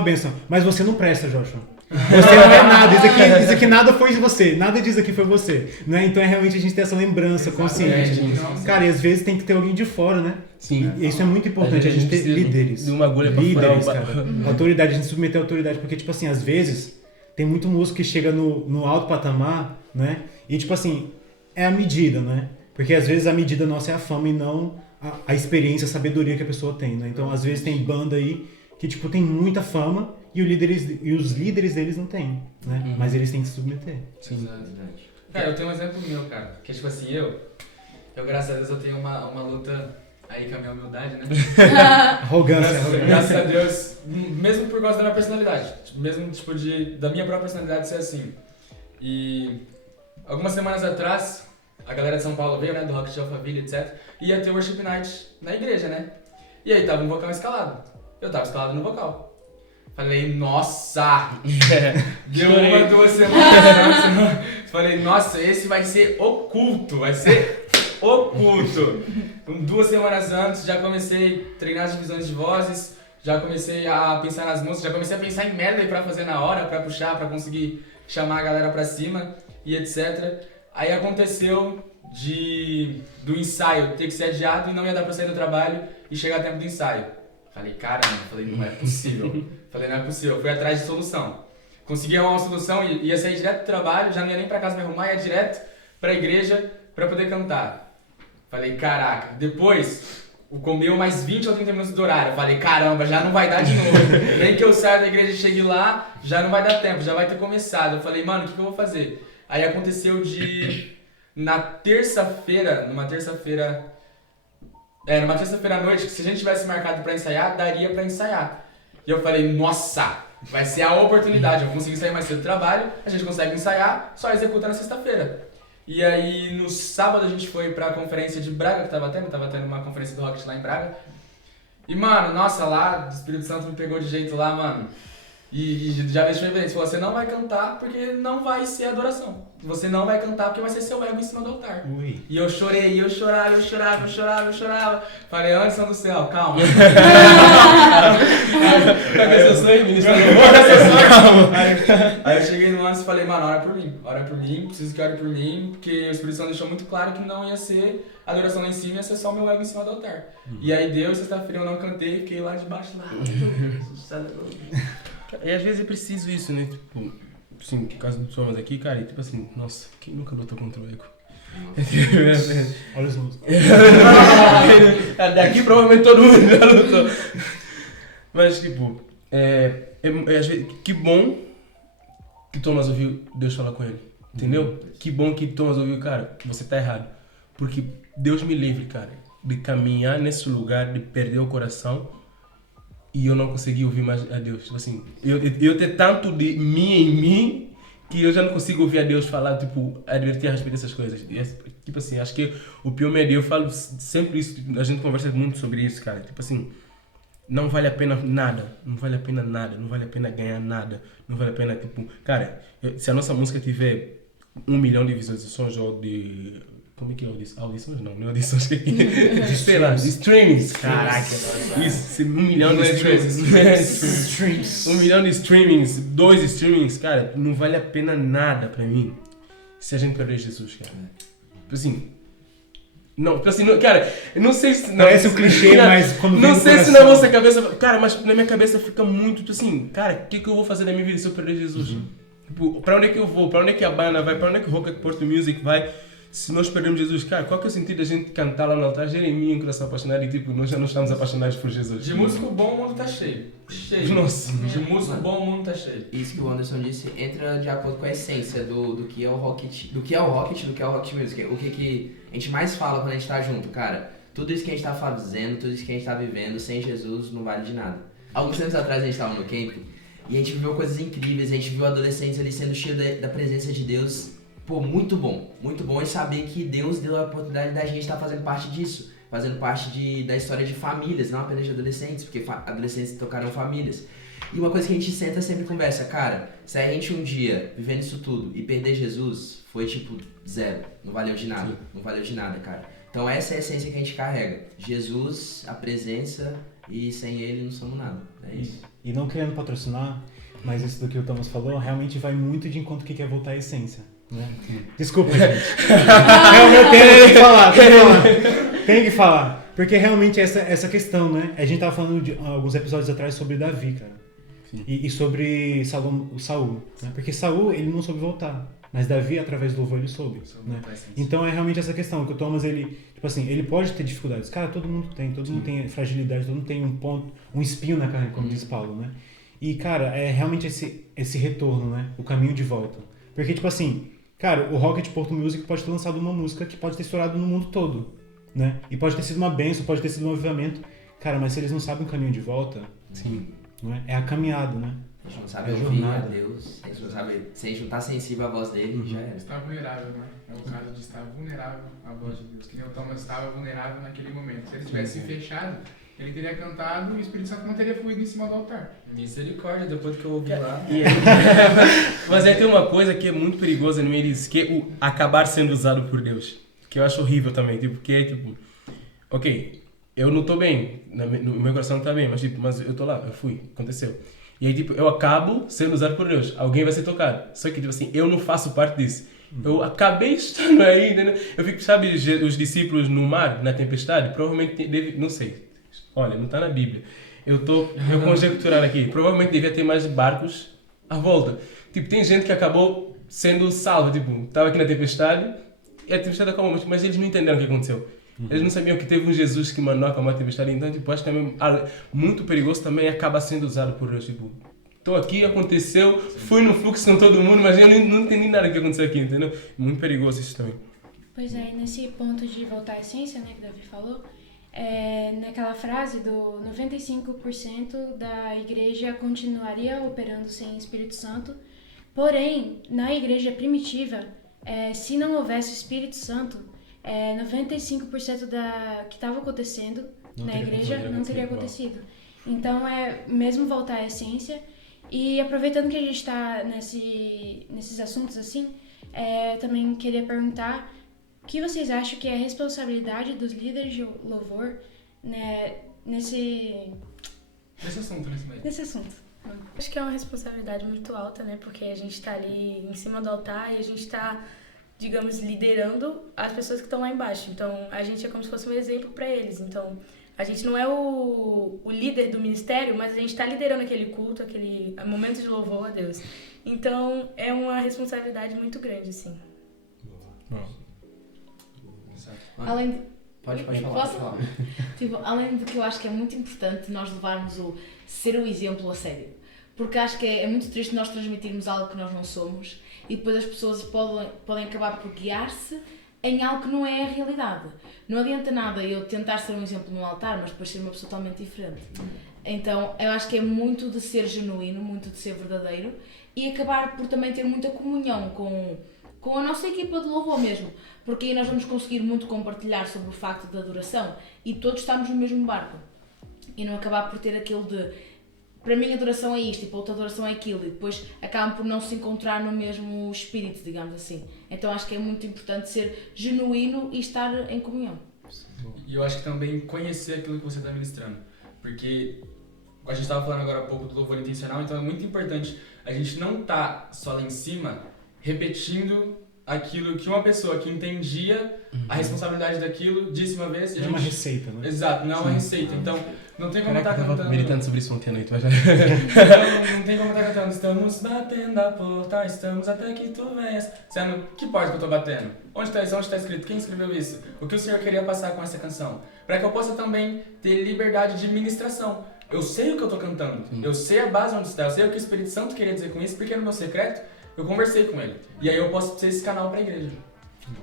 mas você não presta, Joshua. Você não é nada, isso aqui nada foi você, nada disso aqui foi você, né? Então é realmente a gente ter essa lembrança consciente. Cara, e às vezes tem que ter alguém de fora, né? Sim. E isso é muito importante, a gente ter líderes. De uma agulha pra líderes, furar cara. Autoridade, a gente submeter a autoridade, porque, tipo assim, às vezes tem muito músico que chega no alto patamar, né? E, tipo assim, é a medida, né? Porque às vezes a medida nossa é a fama e não a experiência, a sabedoria que a pessoa tem, né? Então, às vezes tem banda aí que, tipo, tem muita fama e os líderes deles não têm, né? Mas eles têm que se submeter. Sim. Cara, eu tenho um exemplo meu, cara. Que, tipo assim, eu graças a Deus, eu tenho uma luta aí com a minha humildade, né? Arrogância. Graças a Deus, mesmo por causa da minha personalidade. Mesmo, tipo, da minha própria personalidade ser assim. E algumas semanas atrás, a galera de São Paulo veio, né? Do Rocket de Alphaville, etc. E ia ter Worship Night na igreja, né? E aí tava um vocal escalado. Eu tava escalado no vocal. Falei, nossa! Deu 1 ou 2 semanas. Falei, nossa, esse vai ser oculto. Vai ser oculto. 2 semanas antes, já comecei a treinar as divisões de vozes. Já comecei a pensar nas músicas. Já comecei a pensar em medley pra fazer na hora. Pra puxar, pra conseguir chamar a galera pra cima. E etc. Aí aconteceu do ensaio ter que ser adiado e não ia dar pra sair do trabalho e chegar a tempo do ensaio. Falei, caramba, não é possível. Falei, não é possível. Fui atrás de solução. Consegui arrumar uma solução, ia sair direto do trabalho, já não ia nem pra casa me arrumar, ia direto pra igreja pra poder cantar. Falei, caraca. Depois, comeu mais 20 ou 30 minutos do horário. Falei, caramba, já não vai dar de novo. Nem que eu saia da igreja e chegue lá, já não vai dar tempo, já vai ter começado. Eu falei, mano, o que eu vou fazer? Aí aconteceu numa terça-feira à noite, que se a gente tivesse marcado pra ensaiar, daria pra ensaiar. E eu falei, nossa, vai ser a oportunidade, eu vou conseguir sair mais cedo do trabalho, a gente consegue ensaiar, só executa na sexta-feira. E aí, no sábado, a gente foi pra conferência de Braga, que tava tendo uma conferência do Rocket lá em Braga. E, mano, nossa, lá, o Espírito Santo me pegou de jeito lá, mano. E já deixou em evidência, você não vai cantar porque não vai ser adoração. Você não vai cantar porque vai ser seu ego em cima do altar. Ui. E eu chorei, eu chorava. Falei, Anderson do céu, calma. Cabeça sonho, ministro. Aí eu cheguei no Anderson e falei, mano, ora por mim, preciso que ore por mim, porque o Espírito Santo deixou muito claro que não ia ser adoração lá em cima, ia ser só o meu ego em cima do altar. E aí deu, sexta-feira eu não cantei, fiquei lá debaixo lá. E às vezes é preciso isso, né? Tipo, assim, no caso do Thomas aqui, cara, e tipo assim, nossa, quem nunca lutou contra o ego? Olha os músicos. Daqui provavelmente todo mundo já lutou. Mas, tipo, às vezes, que bom que Thomas ouviu Deus falar com ele, entendeu? Que bom que Thomas ouviu, cara, você tá errado. Porque Deus me livre, cara, de caminhar nesse lugar, de perder o coração e eu não consegui ouvir mais a Deus. Tipo assim, eu ter tanto de mim em mim que eu já não consigo ouvir a Deus falar, tipo, advertir a respeito dessas coisas. E, tipo assim, acho que o pior medo, eu falo sempre isso, a gente conversa muito sobre isso, cara. Tipo assim, não vale a pena nada, não vale a pena nada, não vale a pena ganhar nada, não vale a pena, tipo, cara, se a nossa música tiver 1 milhão de visualizações ou de, como é que é audições? Não é audições, de, sei lá, de streamings, caraca, isso, 1 milhão de streamings, 1 milhão de streamings, 2 streamings, cara, não vale a pena nada pra mim, se a gente perder Jesus, cara, assim... Não, assim, não, cara, eu não sei se... Parece um clichê, mas quando vem não do sei se coração... na vossa cabeça... Cara, mas na minha cabeça fica muito, tipo assim... Cara, o que eu vou fazer na minha vida se eu perder Jesus? Tipo, pra onde é que eu vou? Pra onde é que a banda vai? Pra onde é que o Rocket Porto Music vai? Se nós perdermos Jesus, cara, qual que é o sentido da gente cantar lá no altar? Jeremias, um coração apaixonado e tipo, nós já não estamos apaixonados por Jesus. De músico bom o mundo tá cheio. Cheio. Nossa. De músico bom o mundo tá cheio. Isso que o Anderson disse entra de acordo com a essência do que é o Rocket, do que é o Rocket Music. O que a gente mais fala quando a gente tá junto, cara. Tudo isso que a gente tá fazendo, tudo isso que a gente tá vivendo, sem Jesus não vale de nada. Alguns tempos atrás a gente tava no camping e a gente viveu coisas incríveis, a gente viu adolescentes ali sendo cheios da presença de Deus. Pô, muito bom e saber que Deus deu a oportunidade da gente estar fazendo parte disso, fazendo parte da história de famílias, não apenas de adolescentes, porque adolescentes tocaram famílias. E uma coisa que a gente senta sempre conversa, cara, se a gente um dia, vivendo isso tudo, e perder Jesus, foi tipo zero, não valeu de nada, cara. Então essa é a essência que a gente carrega, Jesus, a presença, e sem ele não somos nada, é isso. E não querendo patrocinar, mas isso do que o Thomas falou, realmente vai muito de encontro que quer voltar à essência. Né? Desculpa, gente. Eu tenho que falar. Tem que falar. Porque realmente essa questão, né? A gente tava falando de alguns episódios atrás sobre Davi, cara. E sobre Saul, né? Porque Saul, ele não soube voltar. Mas Davi, através do louvor, ele soube. Né? Então é realmente essa questão, que o Thomas, ele, tipo assim, ele pode ter dificuldades. Cara, todo mundo tem fragilidade, todo mundo tem um espinho na carne, como diz Paulo, né? E, cara, é realmente esse retorno, né? O caminho de volta. Porque, tipo assim, cara, o Rocket Porto Music pode ter lançado uma música que pode ter estourado no mundo todo, né? E pode ter sido uma bênção, pode ter sido um avivamento. Cara, mas se eles não sabem o caminho de volta, sim, não é? É a caminhada, né? A gente não sabe ouvir a Deus, se a gente não tá sensível à voz dele, já era. Está vulnerável, né? É o caso de estar vulnerável à voz de Deus. Que nem o Thomas estava vulnerável naquele momento. Se ele tivesse fechado, ele teria cantado e o Espírito Santo não teria fluído em cima do altar. Misericórdia, depois que eu ouvi lá. Mas aí tem uma coisa que é muito perigosa no meio disso, que é o acabar sendo usado por Deus. Que eu acho horrível também, tipo, que é tipo, ok, eu não tô bem, no meu coração não tá bem, mas eu tô lá, eu fui, aconteceu. E aí, tipo, eu acabo sendo usado por Deus, alguém vai ser tocado. Só que, tipo assim, eu não faço parte disso. Eu acabei estando aí, entendeu? Eu fico, sabe, os discípulos no mar, na tempestade, provavelmente não sei. Olha, não está na Bíblia. Eu conjecturando aqui. Provavelmente devia ter mais barcos à volta. Tipo, tem gente que acabou sendo salva. Tipo, estava aqui na tempestade e a tempestade acabou, mas eles não entenderam o que aconteceu. Eles não sabiam que teve um Jesus que mandou acalmar a tempestade. Então, tipo, acho que também muito perigoso também acaba sendo usado por Deus. Tipo, estou aqui, aconteceu, fui no fluxo com todo mundo, mas eu não entendi nada que aconteceu aqui, entendeu? Muito perigoso isso também. Pois é, nesse ponto de voltar à essência, né, que o Davi falou, naquela frase do 95% da igreja continuaria operando sem Espírito Santo, porém, na igreja primitiva, se não houvesse Espírito Santo, 95% que estava acontecendo na igreja não teria acontecido. Então, mesmo voltar à essência. E aproveitando que a gente está nesses assuntos assim, também queria perguntar o que vocês acham que é a responsabilidade dos líderes de louvor, né, nesse assunto, nesse assunto. Acho que é uma responsabilidade muito alta, né? Porque a gente está ali em cima do altar e a gente está, digamos, liderando as pessoas que estão lá embaixo. Então, a gente é como se fosse um exemplo para eles. Então, a gente não é o líder do ministério, mas a gente está liderando aquele culto, aquele momento de louvor a Deus. Então, é uma responsabilidade muito grande, assim. Além de... Pode falar. Tipo, além de que eu acho que é muito importante nós levarmos ser o exemplo a sério. Porque acho que é muito triste nós transmitirmos algo que nós não somos e depois as pessoas podem acabar por guiar-se em algo que não é a realidade. Não adianta nada eu tentar ser um exemplo no altar, mas depois ser uma pessoa totalmente diferente. Então, eu acho que é muito de ser genuíno, muito de ser verdadeiro e acabar por também ter muita comunhão com a nossa equipa de louvor mesmo. Porque aí nós vamos conseguir muito compartilhar sobre o facto da adoração e todos estamos no mesmo barco. e não acabar por ter aquilo de, para mim a adoração é isto e para outra adoração é aquilo, e depois acabam por não se encontrar no mesmo espírito, digamos assim. Então acho que é muito importante ser genuíno e estar em comunhão. E eu acho que também conhecer aquilo que você está ministrando, porque a gente estava falando agora há pouco do louvor intencional, então é muito importante a gente não estar só lá em cima repetindo aquilo que uma pessoa que entendia a responsabilidade daquilo disse uma vez. Não é uma receita, né? Exato, não é uma receita. Então, não tem como estar Caraca, eu tava cantando. meditando sobre isso ontem à noite, mas já... Não tem como estar cantando. Estamos batendo a porta, estamos até que tu venhas. Sendo, que porta que eu tô batendo? Onde tá escrito? Quem escreveu isso? O que o Senhor queria passar com essa canção? Para que eu possa também ter liberdade de ministração. Eu sei o que eu tô cantando, eu sei a base onde está, eu sei o que o Espírito Santo queria dizer com isso, porque no meu secreto eu conversei com ele. E aí eu posso ser esse canal para a igreja.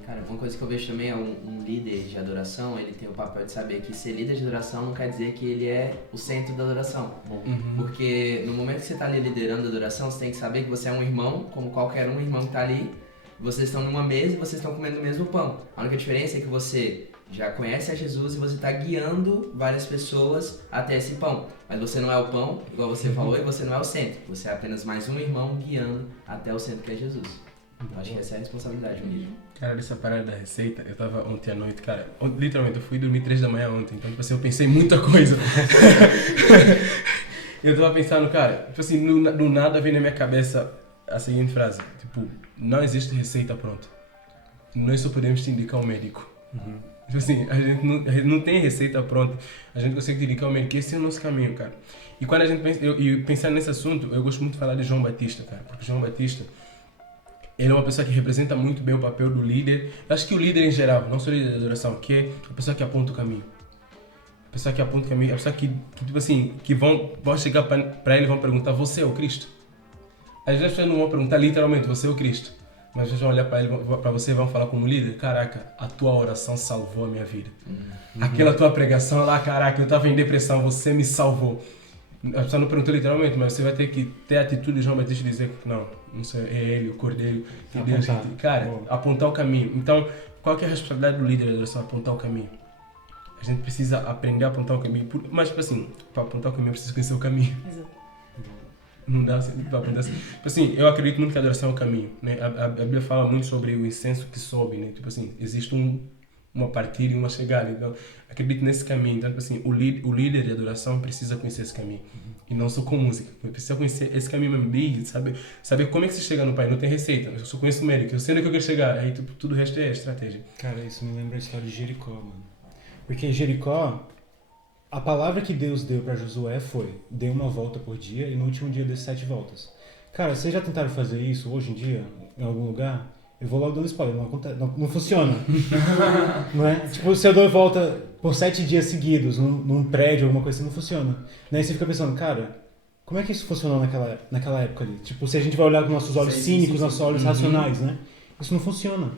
Cara, uma coisa que eu vejo também é um líder de adoração, ele tem o papel de saber que ser líder de adoração não quer dizer que ele é o centro da adoração. Porque no momento que você está ali liderando a adoração, você tem que saber que você é um irmão, como qualquer um irmão que está ali. Vocês estão numa mesa e vocês estão comendo o mesmo pão. A única diferença é que você já conhece a Jesus e você está guiando várias pessoas até esse pão. Mas você não é o pão, igual você falou, e você não é o centro. Você é apenas mais um irmão guiando até o centro que é Jesus. Eu acho que essa é a responsabilidade mesmo. Cara, dessa parada da receita, eu tava ontem à noite, cara, literalmente, eu fui dormir 3 da manhã ontem, então, tipo assim, eu pensei muita coisa. Eu tava pensando, cara, tipo assim, do nada veio na minha cabeça a seguinte frase, tipo, não existe receita pronta. Nós só podemos te indicar um médico. Tipo assim, a gente não tem receita pronta, a gente consegue te indicar um médico, esse é o nosso caminho, cara. E quando a gente pensa, pensando nesse assunto, eu gosto muito de falar de João Batista, cara, porque João Batista, ele é uma pessoa que representa muito bem o papel do líder. Eu acho que o líder em geral, não só o líder da adoração, que é a pessoa que aponta o caminho. A pessoa que aponta o caminho, a pessoa que tipo assim, que vão chegar para ele e vão perguntar, você é o Cristo? Às vezes as pessoas não vão perguntar literalmente, você é o Cristo. Mas vocês vão olhar para você e vão falar como líder, caraca, a tua oração salvou a minha vida. Aquela tua pregação lá, caraca, eu estava em depressão, você me salvou. A pessoa não perguntou literalmente, mas você vai ter que ter a atitude de João Batista e dizer que não sei, é ele, o Cordeiro de Deus. Cara, apontar o caminho. Então, qual que é a responsabilidade do líder da adoração? Apontar o caminho. A gente precisa aprender a apontar o caminho. Mas, tipo assim, para apontar o caminho, eu preciso conhecer o caminho. Exato. Não dá para aprender assim. Tipo assim, eu acredito muito que a adoração é o caminho, né? A Bíblia fala muito sobre o incenso que sobe, né? Tipo assim, existe uma partida e uma chegada. Então, acredito nesse caminho. Então, tipo assim, o líder de adoração precisa conhecer esse caminho. E não só com música. Precisa conhecer esse caminho mesmo de saber como é que se chega no Pai. Não tem receita. Eu só conheço o médico. Eu sei onde é que eu quero chegar. Aí tudo o resto é estratégia. Cara, isso me lembra a história de Jericó, mano. Porque Jericó, a palavra que Deus deu pra Josué foi: dê uma volta por dia e no último dia dê 7 voltas. Cara, vocês já tentaram fazer isso hoje em dia, em algum lugar? Eu vou logo dando spoiler, não funciona. Não é? Tipo, se eu dou volta por 7 dias seguidos num prédio, alguma coisa assim, não funciona. Daí você fica pensando, cara, como é que isso funcionou naquela época ali? Tipo, se a gente vai olhar com nossos olhos cínicos, nossos olhos racionais, né? Isso não funciona.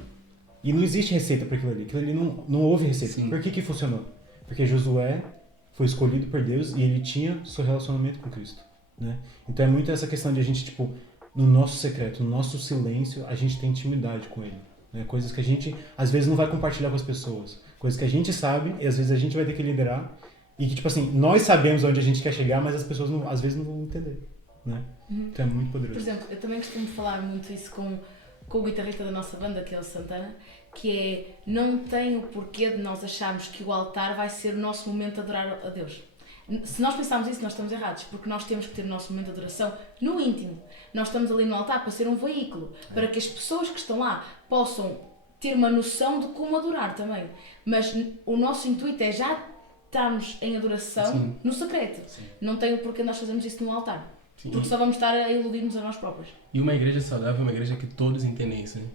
E não existe receita para aquilo ali. Aquilo ali não houve receita. Sim. Por que funcionou? Porque Josué foi escolhido por Deus e ele tinha seu relacionamento com Cristo, né? Então é muito essa questão de a gente, tipo, no nosso secreto, no nosso silêncio, a gente tem intimidade com ele, né? Coisas que a gente, às vezes, não vai compartilhar com as pessoas. Coisas que a gente sabe e, às vezes, a gente vai ter que liderar. E que, tipo assim, nós sabemos onde a gente quer chegar, mas as pessoas, às vezes, não vão entender, né? Então é muito poderoso. Por exemplo, eu também costumo falar muito isso com o guitarrista da nossa banda, que é o Santana, que é, não tem o porquê de nós acharmos que o altar vai ser o nosso momento de adorar a Deus. Se nós pensarmos isso, nós estamos errados, porque nós temos que ter o nosso momento de adoração no íntimo. Nós estamos ali no altar para ser um veículo, para que as pessoas que estão lá possam ter uma noção de como adorar também. Mas o nosso intuito é já estarmos em adoração no secreto. Sim. Não tem o porquê nós fazermos isso no altar. Sim. Porque só vamos estar a iludir-nos a nós próprios. E uma igreja saudável é uma igreja que todos entendem isso, né?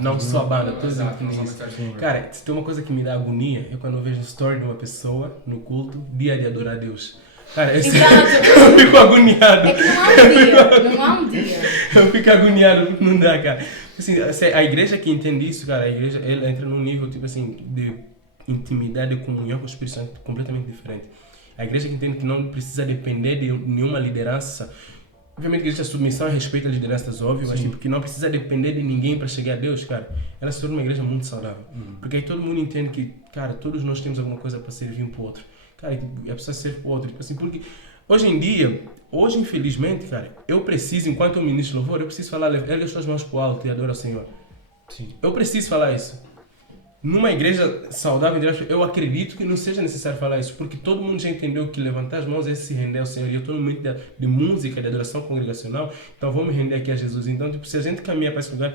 Não só a banda, todos entendem isso. Cara, se tem uma coisa que me dá agonia, é quando eu vejo um story de uma pessoa no culto, dia de adorar a Deus. Cara, eu fico agoniado. É que não há um dia. Eu fico agoniado, não dá, cara. Assim, a igreja que entende isso, cara, a igreja ela entra num nível, tipo assim, de intimidade e comunhão com o Espírito Santo completamente diferente. A igreja que entende que não precisa depender de nenhuma liderança. Obviamente que existe a submissão e respeito às lideranças, óbvio, mas tipo, que não precisa depender de ninguém para chegar a Deus, cara. Ela se torna uma igreja muito saudável. Porque aí todo mundo entende que, cara, todos nós temos alguma coisa para servir um para o outro. cara, tipo, a pessoa serve para outro, tipo assim, porque hoje em dia, infelizmente, cara, eu preciso, enquanto eu ministro louvor, eu preciso falar, ergue as suas mãos para o alto e adora ao Senhor. Sim. Eu preciso falar isso. Numa igreja saudável, eu acredito que não seja necessário falar isso, porque todo mundo já entendeu que levantar as mãos é se render ao Senhor. E eu estou no momento de música, de adoração congregacional, então vou me render aqui a Jesus. Então, tipo, se a gente caminha para esse lugar...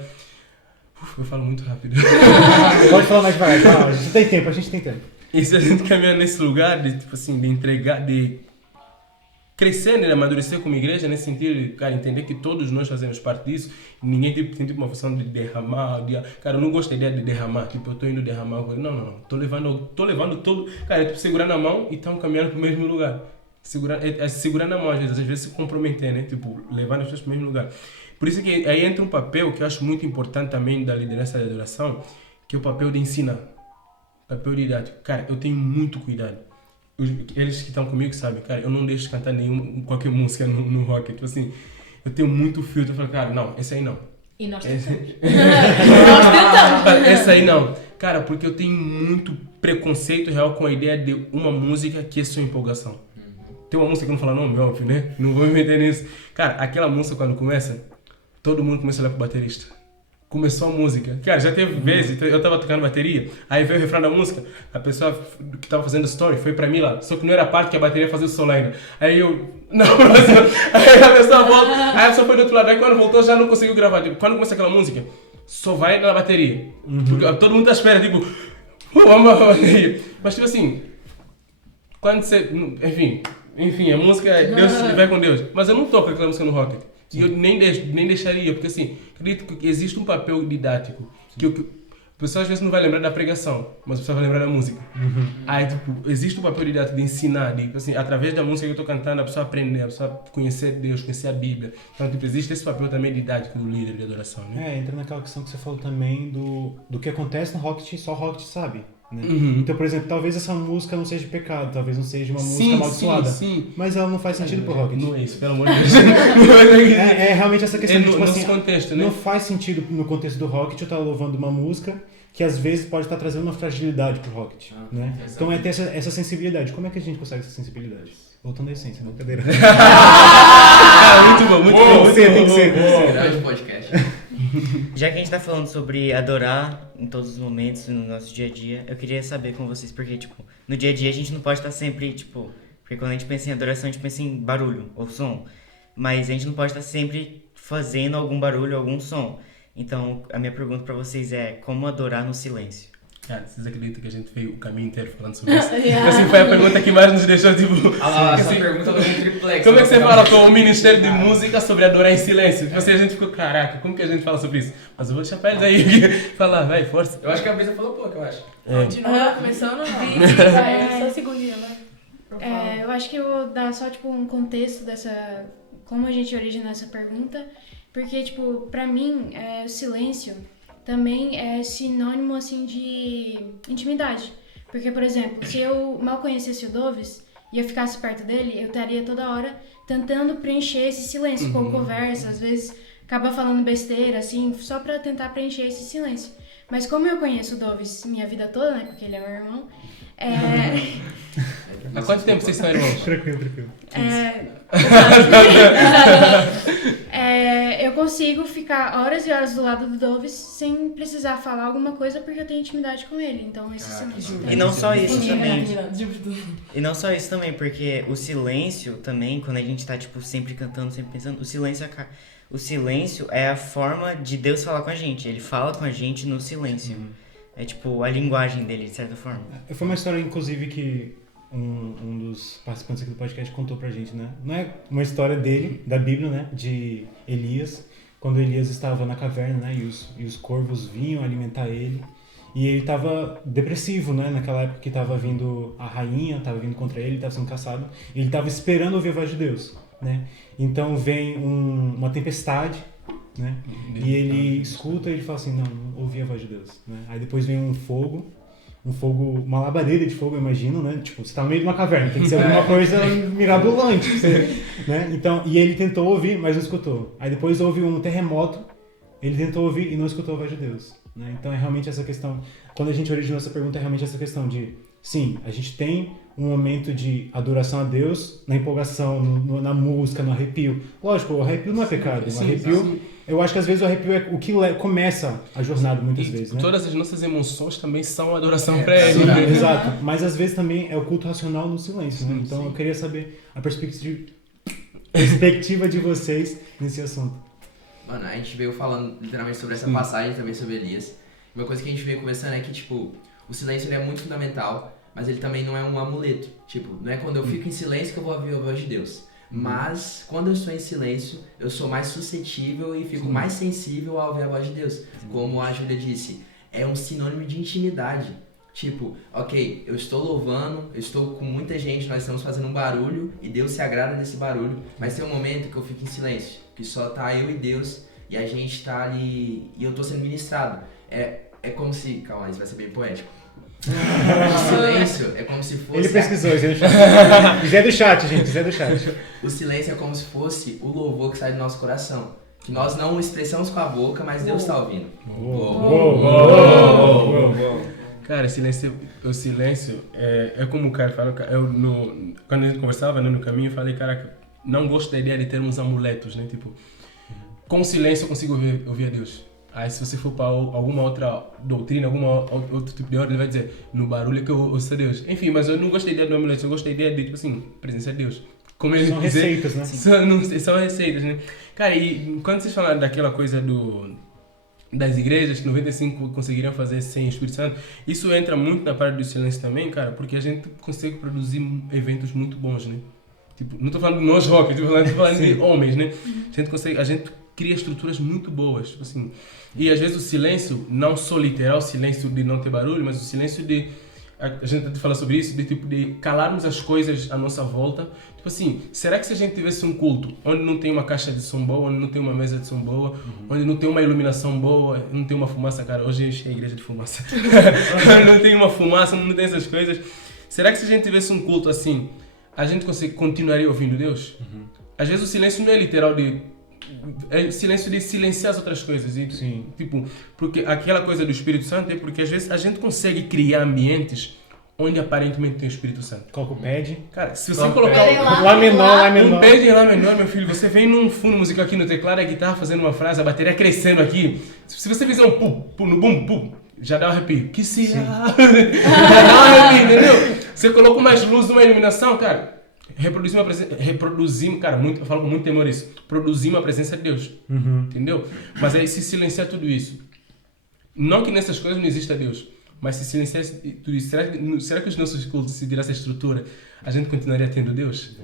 eu falo muito rápido. Pode falar mais devagar, a gente tem tempo. E se a gente caminhar nesse lugar de, tipo assim, de entregar, de crescer, né, de amadurecer como igreja, nesse sentido de, cara, entender que todos nós fazemos parte disso, ninguém tem tipo uma função de derramar, cara, eu não gosto da ideia de derramar, tipo, eu estou indo derramar, não, tô levando todo, cara, tipo, segurar na mão e estamos caminhando para o mesmo lugar, segurar na mão, às vezes se comprometer, né, tipo, levar as pessoas para o mesmo lugar. Por isso que aí entra um papel que eu acho muito importante também da liderança da adoração, que é o papel de ensinar, papel didático. Cara, eu tenho muito cuidado. Eles que estão comigo sabem, cara, eu não deixo cantar qualquer música no rock. Tipo assim, eu tenho muito filtro. Eu falo, cara, não, esse aí não. E nós tentamos. Nós tentamos. Esse aí não. Cara, porque eu tenho muito preconceito real com a ideia de uma música que é sua empolgação. Tem uma música que eu não falo nome, óbvio, né? Não vou me meter nisso. Cara, aquela música quando começa, todo mundo começa a olhar pro baterista. Começou a música. Cara, já teve vezes, eu tava tocando bateria, aí veio o refrão da música, a pessoa que tava fazendo story foi pra mim lá, só que não era a parte que a bateria fazia o solo ainda. Aí eu, não, aí a pessoa volta, aí a pessoa foi do outro lado, aí quando voltou já não conseguiu gravar. Tipo, quando começa aquela música, só vai na bateria. Porque todo mundo tá esperando, tipo, vamos a bateria. Mas tipo assim, quando você, enfim, a música, Deus vai com Deus. Mas eu não toco aquela música no rock. E eu nem deixaria, porque assim, acredito que existe um papel didático que o pessoal às vezes não vai lembrar da pregação, mas o pessoal vai lembrar da música. Aí, tipo, existe um papel didático de ensinar, de, assim, através da música que eu estou cantando, a pessoa aprender, a pessoa conhecer Deus, conhecer a Bíblia. Então, tipo, existe esse papel também didático do líder de adoração, né? Entra naquela questão que você falou também do que acontece no Rocket, só o Rocket sabe. Né? Então, por exemplo, talvez essa música não seja pecado, talvez não seja uma música amaldiçoada, mas ela não faz sentido pro Rocket. Não é isso, pelo amor de Deus. É realmente essa questão de, tipo assim, contexto, né? Não faz sentido no contexto do Rocket eu estar louvando uma música que às vezes pode estar trazendo uma fragilidade pro Rocket, né? Então é ter essa sensibilidade. Como é que a gente consegue essa sensibilidade? Voltando à essência, não cadeira. Muito bom. Tem que ser. Grande podcast. Já que a gente tá falando sobre adorar em todos os momentos no nosso dia a dia, eu queria saber com vocês, porque, tipo, no dia a dia a gente não pode estar sempre, tipo... Porque quando a gente pensa em adoração, a gente pensa em barulho ou som. Mas a gente não pode estar sempre fazendo algum barulho, algum som. Então, a minha pergunta pra vocês é, como adorar no silêncio? Cara, vocês acreditam que a gente veio o caminho inteiro falando sobre isso? Assim, foi a pergunta que mais nos deixou, tipo... Essa pergunta foi um triplex. Como é que você fala com o Ministério de Música sobre adorar em silêncio? Tipo assim, a gente ficou, caraca, como que a gente fala sobre isso? Mas eu vou deixar pra eles aí falar, vai, força. Eu acho que a Brisa falou pouco, eu acho. De novo, começando, só um segundinho, né? Eu acho que eu vou dar só, tipo, um contexto dessa... Como a gente originou essa pergunta. Porque, tipo, pra mim, o silêncio também é sinônimo, assim, de intimidade. Porque, por exemplo, se eu mal conhecesse o Dovis e eu ficasse perto dele, eu estaria toda hora tentando preencher esse silêncio com conversa, às vezes acaba falando besteira, assim, só pra tentar preencher esse silêncio. Mas como eu conheço o Dovis minha vida toda, né, porque ele é meu irmão, Há quanto tempo vocês são irmãos? Tranquilo. Eu consigo ficar horas e horas do lado do Dovis sem precisar falar alguma coisa porque eu tenho intimidade com ele. Então esse silêncio. E não só isso também. E não só isso também, porque o silêncio também, quando a gente tá, tipo, sempre cantando, sempre pensando, o silêncio é a forma de Deus falar com a gente. Ele fala com a gente no silêncio. É tipo a linguagem dele, de certa forma. Foi uma história, inclusive, que um dos participantes aqui do podcast contou pra gente, né? Não é uma história dele, da Bíblia, né? De Elias, quando Elias estava na caverna, né? E os corvos vinham alimentar ele. E ele estava depressivo, né? Naquela época que estava vindo a rainha, estava vindo contra ele, estava sendo caçado. E ele estava esperando ouvir a voz de Deus, né? Então vem uma tempestade, né? E ele escuta e ele fala assim, não ouvi a voz de Deus, né? Aí depois vem um fogo, uma labareda de fogo, eu imagino, né? Tipo, você tá no meio de uma caverna, tem que ser alguma coisa mirabolante, né? Então, e ele tentou ouvir, mas não escutou. Aí depois houve um terremoto, ele tentou ouvir e não escutou a voz de Deus, né? Então é realmente essa questão, quando a gente originou essa pergunta, é realmente essa questão de sim, a gente tem um momento de adoração a Deus na empolgação, na música, no arrepio. Lógico, o arrepio não é pecado. O arrepio, eu acho que às vezes o arrepio é o que começa a jornada muitas vezes, né? Todas as nossas emoções também são adoração para Ele. Sim, exato. Mas às vezes também é o culto racional no silêncio, né? Então eu queria saber a perspectiva de vocês nesse assunto. Mano, a gente veio falando literalmente sobre essa passagem também sobre Elias. Uma coisa que a gente veio conversando é que, tipo, o silêncio ele é muito fundamental, mas ele também não é um amuleto. Tipo, não é quando eu fico em silêncio que eu vou ouvir a voz de Deus. Mas, quando eu estou em silêncio, eu sou mais suscetível e fico mais sensível a ouvir a voz de Deus. Como a Júlia disse, é um sinônimo de intimidade. Tipo, ok, eu estou louvando, eu estou com muita gente, nós estamos fazendo um barulho e Deus se agrada desse barulho, mas tem um momento que eu fico em silêncio, que só tá eu e Deus e a gente tá ali e eu tô sendo ministrado. É como se... Calma, isso vai ser bem poético. O silêncio é como se fosse... Ele pesquisou, Zé do chat. Zé do chat, gente, Zé do chat. O silêncio é como se fosse o louvor que sai do nosso coração. Que nós não expressamos com a boca, mas Deus está ouvindo. Cara, o silêncio é como o cara fala. Quando a gente conversava no caminho, eu falei, caraca, não gosto da ideia de termos amuletos, né? Tipo, com o silêncio eu consigo ouvir a Deus. Aí se você for para alguma outra doutrina, outro tipo de ordem, ele vai dizer, no barulho é que eu ouço a Deus. Enfim, mas eu não gosto da ideia do amuleto, eu gosto da ideia de, tipo assim, presença de Deus. Como ele são dizer, receitas, né? São receitas, né? Cara, e quando vocês falaram daquela coisa das igrejas, que 95 conseguiriam fazer sem o Espírito Santo, isso entra muito na parte do silêncio também, cara, porque a gente consegue produzir eventos muito bons, né? Tipo, não tô falando de nós rock, tô falando de homens, né? A gente cria estruturas muito boas, tipo assim. E às vezes o silêncio, não só literal, o silêncio de não ter barulho, mas o silêncio de... A gente fala sobre isso, de calarmos as coisas à nossa volta. Tipo assim, será que se a gente tivesse um culto onde não tem uma caixa de som boa, onde não tem uma mesa de som boa, onde não tem uma iluminação boa, não tem uma fumaça, cara, hoje eu enchi a igreja de fumaça. Não tem uma fumaça, não tem essas coisas. Será que se a gente tivesse um culto assim, a gente continuaria ouvindo Deus? Às vezes o silêncio não é literal é silêncio de silenciar as outras coisas. E, sim. Tipo, porque aquela coisa do Espírito Santo é porque às vezes a gente consegue criar ambientes onde aparentemente tem o Espírito Santo. Coloca o pad. Cara, se você colocar Lá menor. um pad em Lá menor, meu filho, você vem num fundo musical aqui no teclado, a guitarra fazendo uma frase, a bateria crescendo aqui. Se você fizer um pum, no bum, pum, já dá um arrepio. Que se... já dá um arrepio, entendeu? Você colocou mais luz numa iluminação, cara. Reproduzimos, cara, eu falo com muito temor isso. Produzimos a presença de Deus. Entendeu? Mas aí se silenciar tudo isso. Não que nessas coisas não exista Deus, mas se silenciar tudo isso, será que os nossos cultos, se virar essa estrutura, a gente continuaria tendo Deus?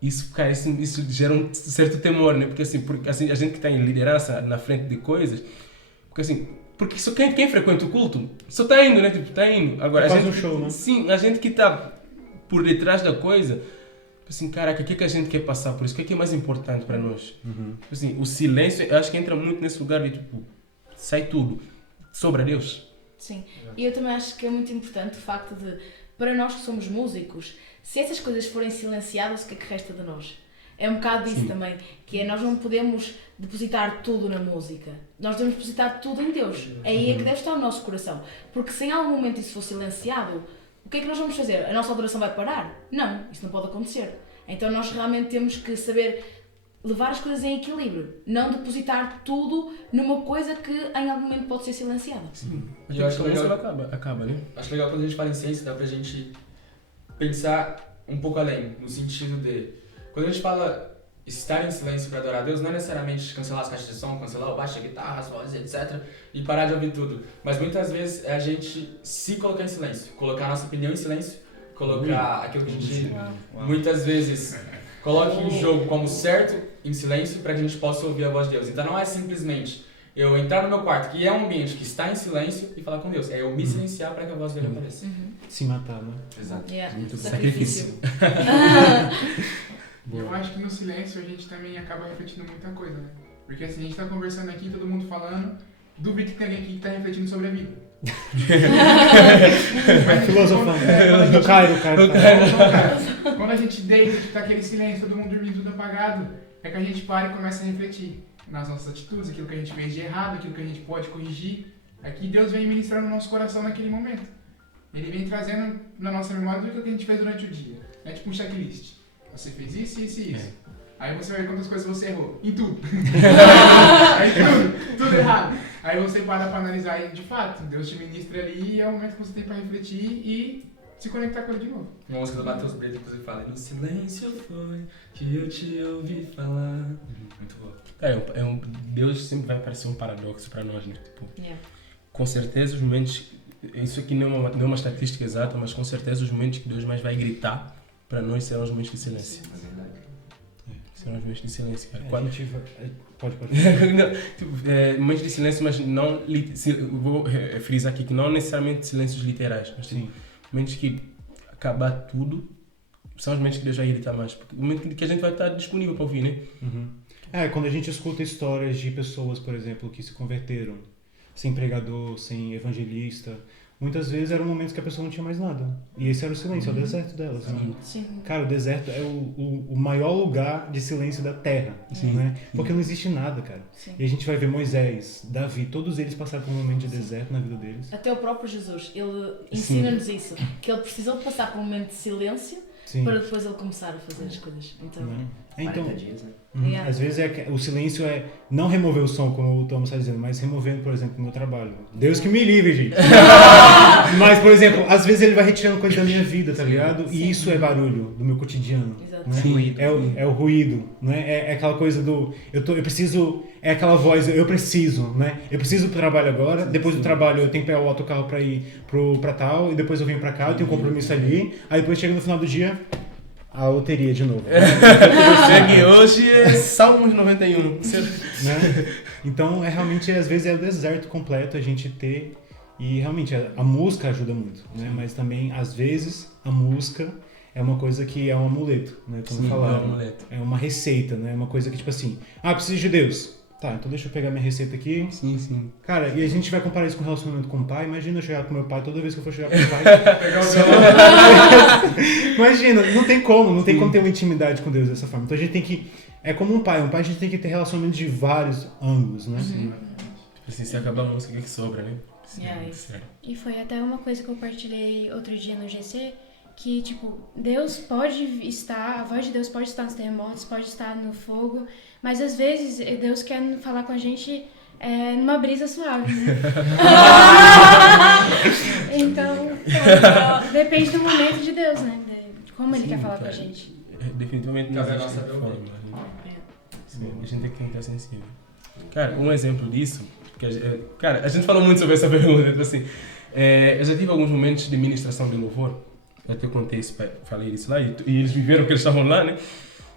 Isso, cara, isso gera um certo temor, né? Porque assim, a gente que está em liderança na frente de coisas, porque só quem frequenta o culto só está indo, né? Tipo, tá indo. Agora, faz um show, né? Sim, a gente que está por detrás da coisa, assim, caraca, o que a gente quer passar por isso? O que é mais importante para nós? Assim, o silêncio, eu acho que entra muito nesse lugar de, tipo, sai tudo, sobra Deus. Sim, e eu também acho que é muito importante o facto de, para nós que somos músicos, se essas coisas forem silenciadas, o que é que resta de nós? É um bocado disso também, que é nós não podemos depositar tudo na música, nós devemos depositar tudo em Deus, aí é que deve estar o nosso coração, porque se em algum momento isso for silenciado, o que é que nós vamos fazer? A nossa adoração vai parar? Não, isso não pode acontecer. Então nós realmente temos que saber levar as coisas em equilíbrio, não depositar tudo numa coisa que em algum momento pode ser silenciada. Sim. E eu acho legal, acaba, né? Acho legal quando a gente fala em ciência, dá pra gente pensar um pouco além, no sentido de... Quando a gente fala estar em silêncio para adorar a Deus, não é necessariamente cancelar as caixas de som, cancelar o baixo, a guitarra, as vozes, etc. E parar de ouvir tudo. Mas muitas vezes é a gente se colocar em silêncio, colocar a nossa opinião em silêncio, colocar aquilo que a gente muitas vezes coloca em jogo como certo em silêncio para que a gente possa ouvir a voz de Deus. Então não é simplesmente eu entrar no meu quarto, que é um ambiente que está em silêncio, e falar com Deus. É eu me silenciar para que a voz dele apareça. Se matar, né? Exato. Muito sacrifício. Eu acho que no silêncio a gente também acaba refletindo muita coisa, né? Porque assim, a gente tá conversando aqui, todo mundo falando, duvido que tem alguém aqui que tá refletindo sobre a vida. Filosofando. Do Cairo. Quando a gente deita, que tá aquele silêncio, todo mundo dormindo, tudo apagado, é que a gente para e começa a refletir nas nossas atitudes, aquilo que a gente fez de errado, aquilo que a gente pode corrigir. Aqui Deus vem ministrar no nosso coração naquele momento. ele vem trazendo na nossa memória tudo que a gente fez durante o dia. É tipo um checklist. Você fez isso, isso e isso. Aí você vai ver quantas coisas você errou. Em tudo. Aí tudo errado. Aí você para pra analisar e, de fato, Deus te ministra ali e é o momento que você tem pra refletir e se conectar com ele de novo. Uma música do Matheus Brito, inclusive, fala: no silêncio foi que eu te ouvi falar. Muito bom. Deus sempre vai parecer um paradoxo para nós, né? Tipo, Yeah. com certeza os momentos, isso aqui não é uma estatística exata, mas com certeza os momentos que Deus mais vai gritar para nós serão os momentos de silêncio. É verdade. Serão os momentos de silêncio, cara. A gente vai... Pode. Não, tipo, momentos de silêncio, mas não... Vou frisar aqui que não necessariamente silêncios literais, mas tipo, Sim. momentos que acabar tudo são os momentos que Deus vai gritar mais. Porque o momento que a gente vai estar disponível para ouvir, né? Uhum. Quando a gente escuta histórias de pessoas, por exemplo, que se converteram sem pregador, sem evangelista, muitas vezes eram momentos que a pessoa não tinha mais nada. E esse era o silêncio, é o deserto delas. Né? Sim. Cara, o deserto é o maior lugar de silêncio da terra, né? Porque não existe nada, cara. Sim. E a gente vai ver Moisés, Davi, todos eles passaram por um momento de deserto na vida deles. Até o próprio Jesus, ele ensina-nos isso, que ele precisou de passar por um momento de silêncio Sim. para depois ele começar a fazer as coisas. Então, Né? Então, 40 dias, né? Yeah. às vezes o silêncio é não remover o som, como o Thomas está dizendo, mas removendo, por exemplo, o meu trabalho. Deus que me livre, gente. Mas, por exemplo, às vezes ele vai retirando coisas da minha vida, tá ligado? Sim. E isso é barulho do meu cotidiano. Exato. Né? Ruído. É o ruído, né? É aquela coisa do eu preciso, é aquela voz, eu preciso, né? Eu preciso do trabalho agora, depois do trabalho eu tenho que pegar o autocarro pra ir pra tal, e depois eu venho pra cá, eu tenho um compromisso ali, aí depois chega no final do dia, a loteria de novo. Cheguei hoje é Salmos 91. Né? Então, realmente, às vezes é o deserto completo a gente ter, e realmente a música ajuda muito, né? Mas também, às vezes, a música é uma coisa que é um amuleto, né? Como falaram, é uma receita, né? Uma coisa que, tipo assim, preciso de Deus. Tá, então deixa eu pegar minha receita aqui. Sim. Cara, e a gente vai comparar isso com o relacionamento com o pai. Imagina eu chegar com meu pai, toda vez que eu for chegar com o pai. Imagina, não tem como ter uma intimidade com Deus dessa forma. Então a gente tem que. É como um pai a gente tem que ter relacionamento de vários ângulos, né? Tipo assim, se acabar a música, o que sobra, né? Sim, Yeah, sério. E foi até uma coisa que eu partilhei outro dia no GC, que, tipo, Deus pode estar, a voz de Deus pode estar nos terremotos, pode estar no fogo, mas às vezes Deus quer falar com a gente numa brisa suave, né? Então, depende do momento de Deus, né? De como Ele quer falar com a gente. Definitivamente não Cabe a existe nossa forma. dúvida. Sim, a gente tem que estar sensível. Cara, um exemplo disso, a gente falou muito sobre essa pergunta, tipo assim, eu já tive alguns momentos de ministração de louvor, eu até contei isso, falei isso lá, e eles viveram que eles estavam lá, né?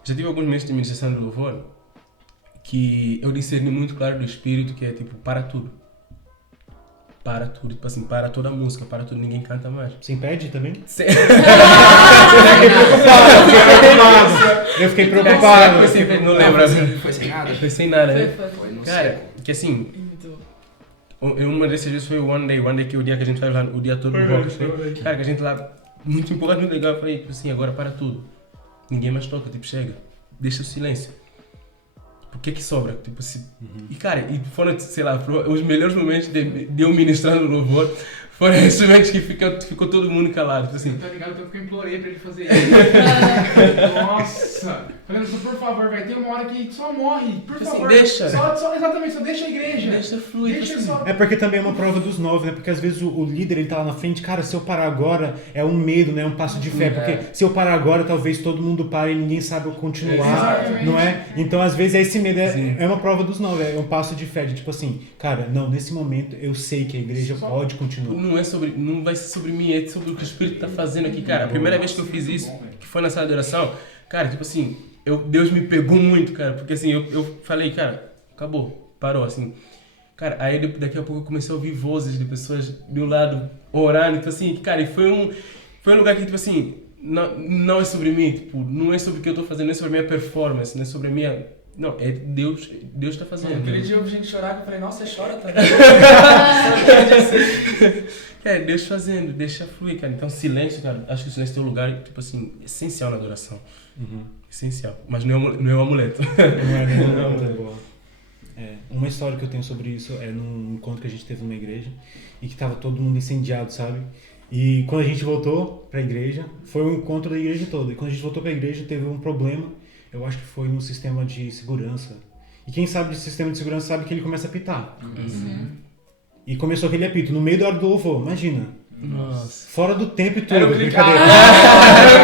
Já tive alguns momentos de ministração de louvor que eu discerni muito claro do Espírito, que é tipo, para tudo. Para tudo, tipo assim, para toda a música, para tudo, ninguém canta mais. Você impede também? Sim. Eu fiquei preocupado. Não lembro. Foi sem nada? Foi sem nada, né? Foi no Cara, seco. que assim, uma dessas vezes foi o One Day que é o dia que a gente faz lá, o dia todo no rock, né? Cara, que a gente lá, muito empolgado, muito legal, eu falei, tipo assim, agora para tudo. Ninguém mais toca, tipo, chega, deixa o silêncio. Por que sobra? Tipo assim, e cara, e foram, sei lá, os melhores momentos de eu ministrar no louvor foram esses momentos que ficou todo mundo calado, tipo assim. Tá ligado? Tanto que eu implorei pra ele fazer isso. Nossa! Falando, por favor, vai ter uma hora que só morre. Por Assim, favor. deixa. Exatamente, só deixa a igreja. Deixa fluir, Deixa tipo assim. só. É porque também é uma prova dos 9, né? Porque às vezes o líder ele tá lá na frente, cara, se eu parar agora é um medo, né? É um passo de fé. Porque se eu parar agora, talvez todo mundo pare e ninguém saiba continuar, Exatamente. não é? Então às vezes esse medo Sim. é uma prova dos 9, é um passo de fé, de tipo assim, cara, não, nesse momento eu sei que a igreja pode continuar. Não vai ser sobre mim, é sobre o que o Espírito tá fazendo aqui, cara. A primeira vez que eu fiz isso, que foi na sala de oração, cara, tipo assim, Deus me pegou muito, cara, porque assim, eu falei, cara, acabou, parou, assim. Cara, aí daqui a pouco eu comecei a ouvir vozes de pessoas do meu lado orando, tipo assim, cara, e foi um lugar que, tipo assim, não é sobre mim, tipo, não é sobre o que eu tô fazendo, não é sobre a minha performance, não é sobre a minha... Não, é Deus tá fazendo. Aquele dia eu vi gente chorar, que eu falei, nossa, você chora também. Deus fazendo, deixa fluir, cara. Então, silêncio, cara, acho que o silêncio tem um lugar, tipo assim, essencial na adoração. Essencial. Mas não é um amuleto. Não é boa. Uma história que eu tenho sobre isso é num encontro que a gente teve numa igreja e que tava todo mundo incendiado, sabe? E quando a gente voltou pra igreja, foi um encontro da igreja toda. E quando a gente voltou pra igreja, teve um problema, eu acho que foi no sistema de segurança. E quem sabe de sistema de segurança sabe que ele começa a apitar. E começou aquele apito, no meio da hora do louvor, imagina. Nossa. Fora do tempo e tudo, Era o brincadeira. Era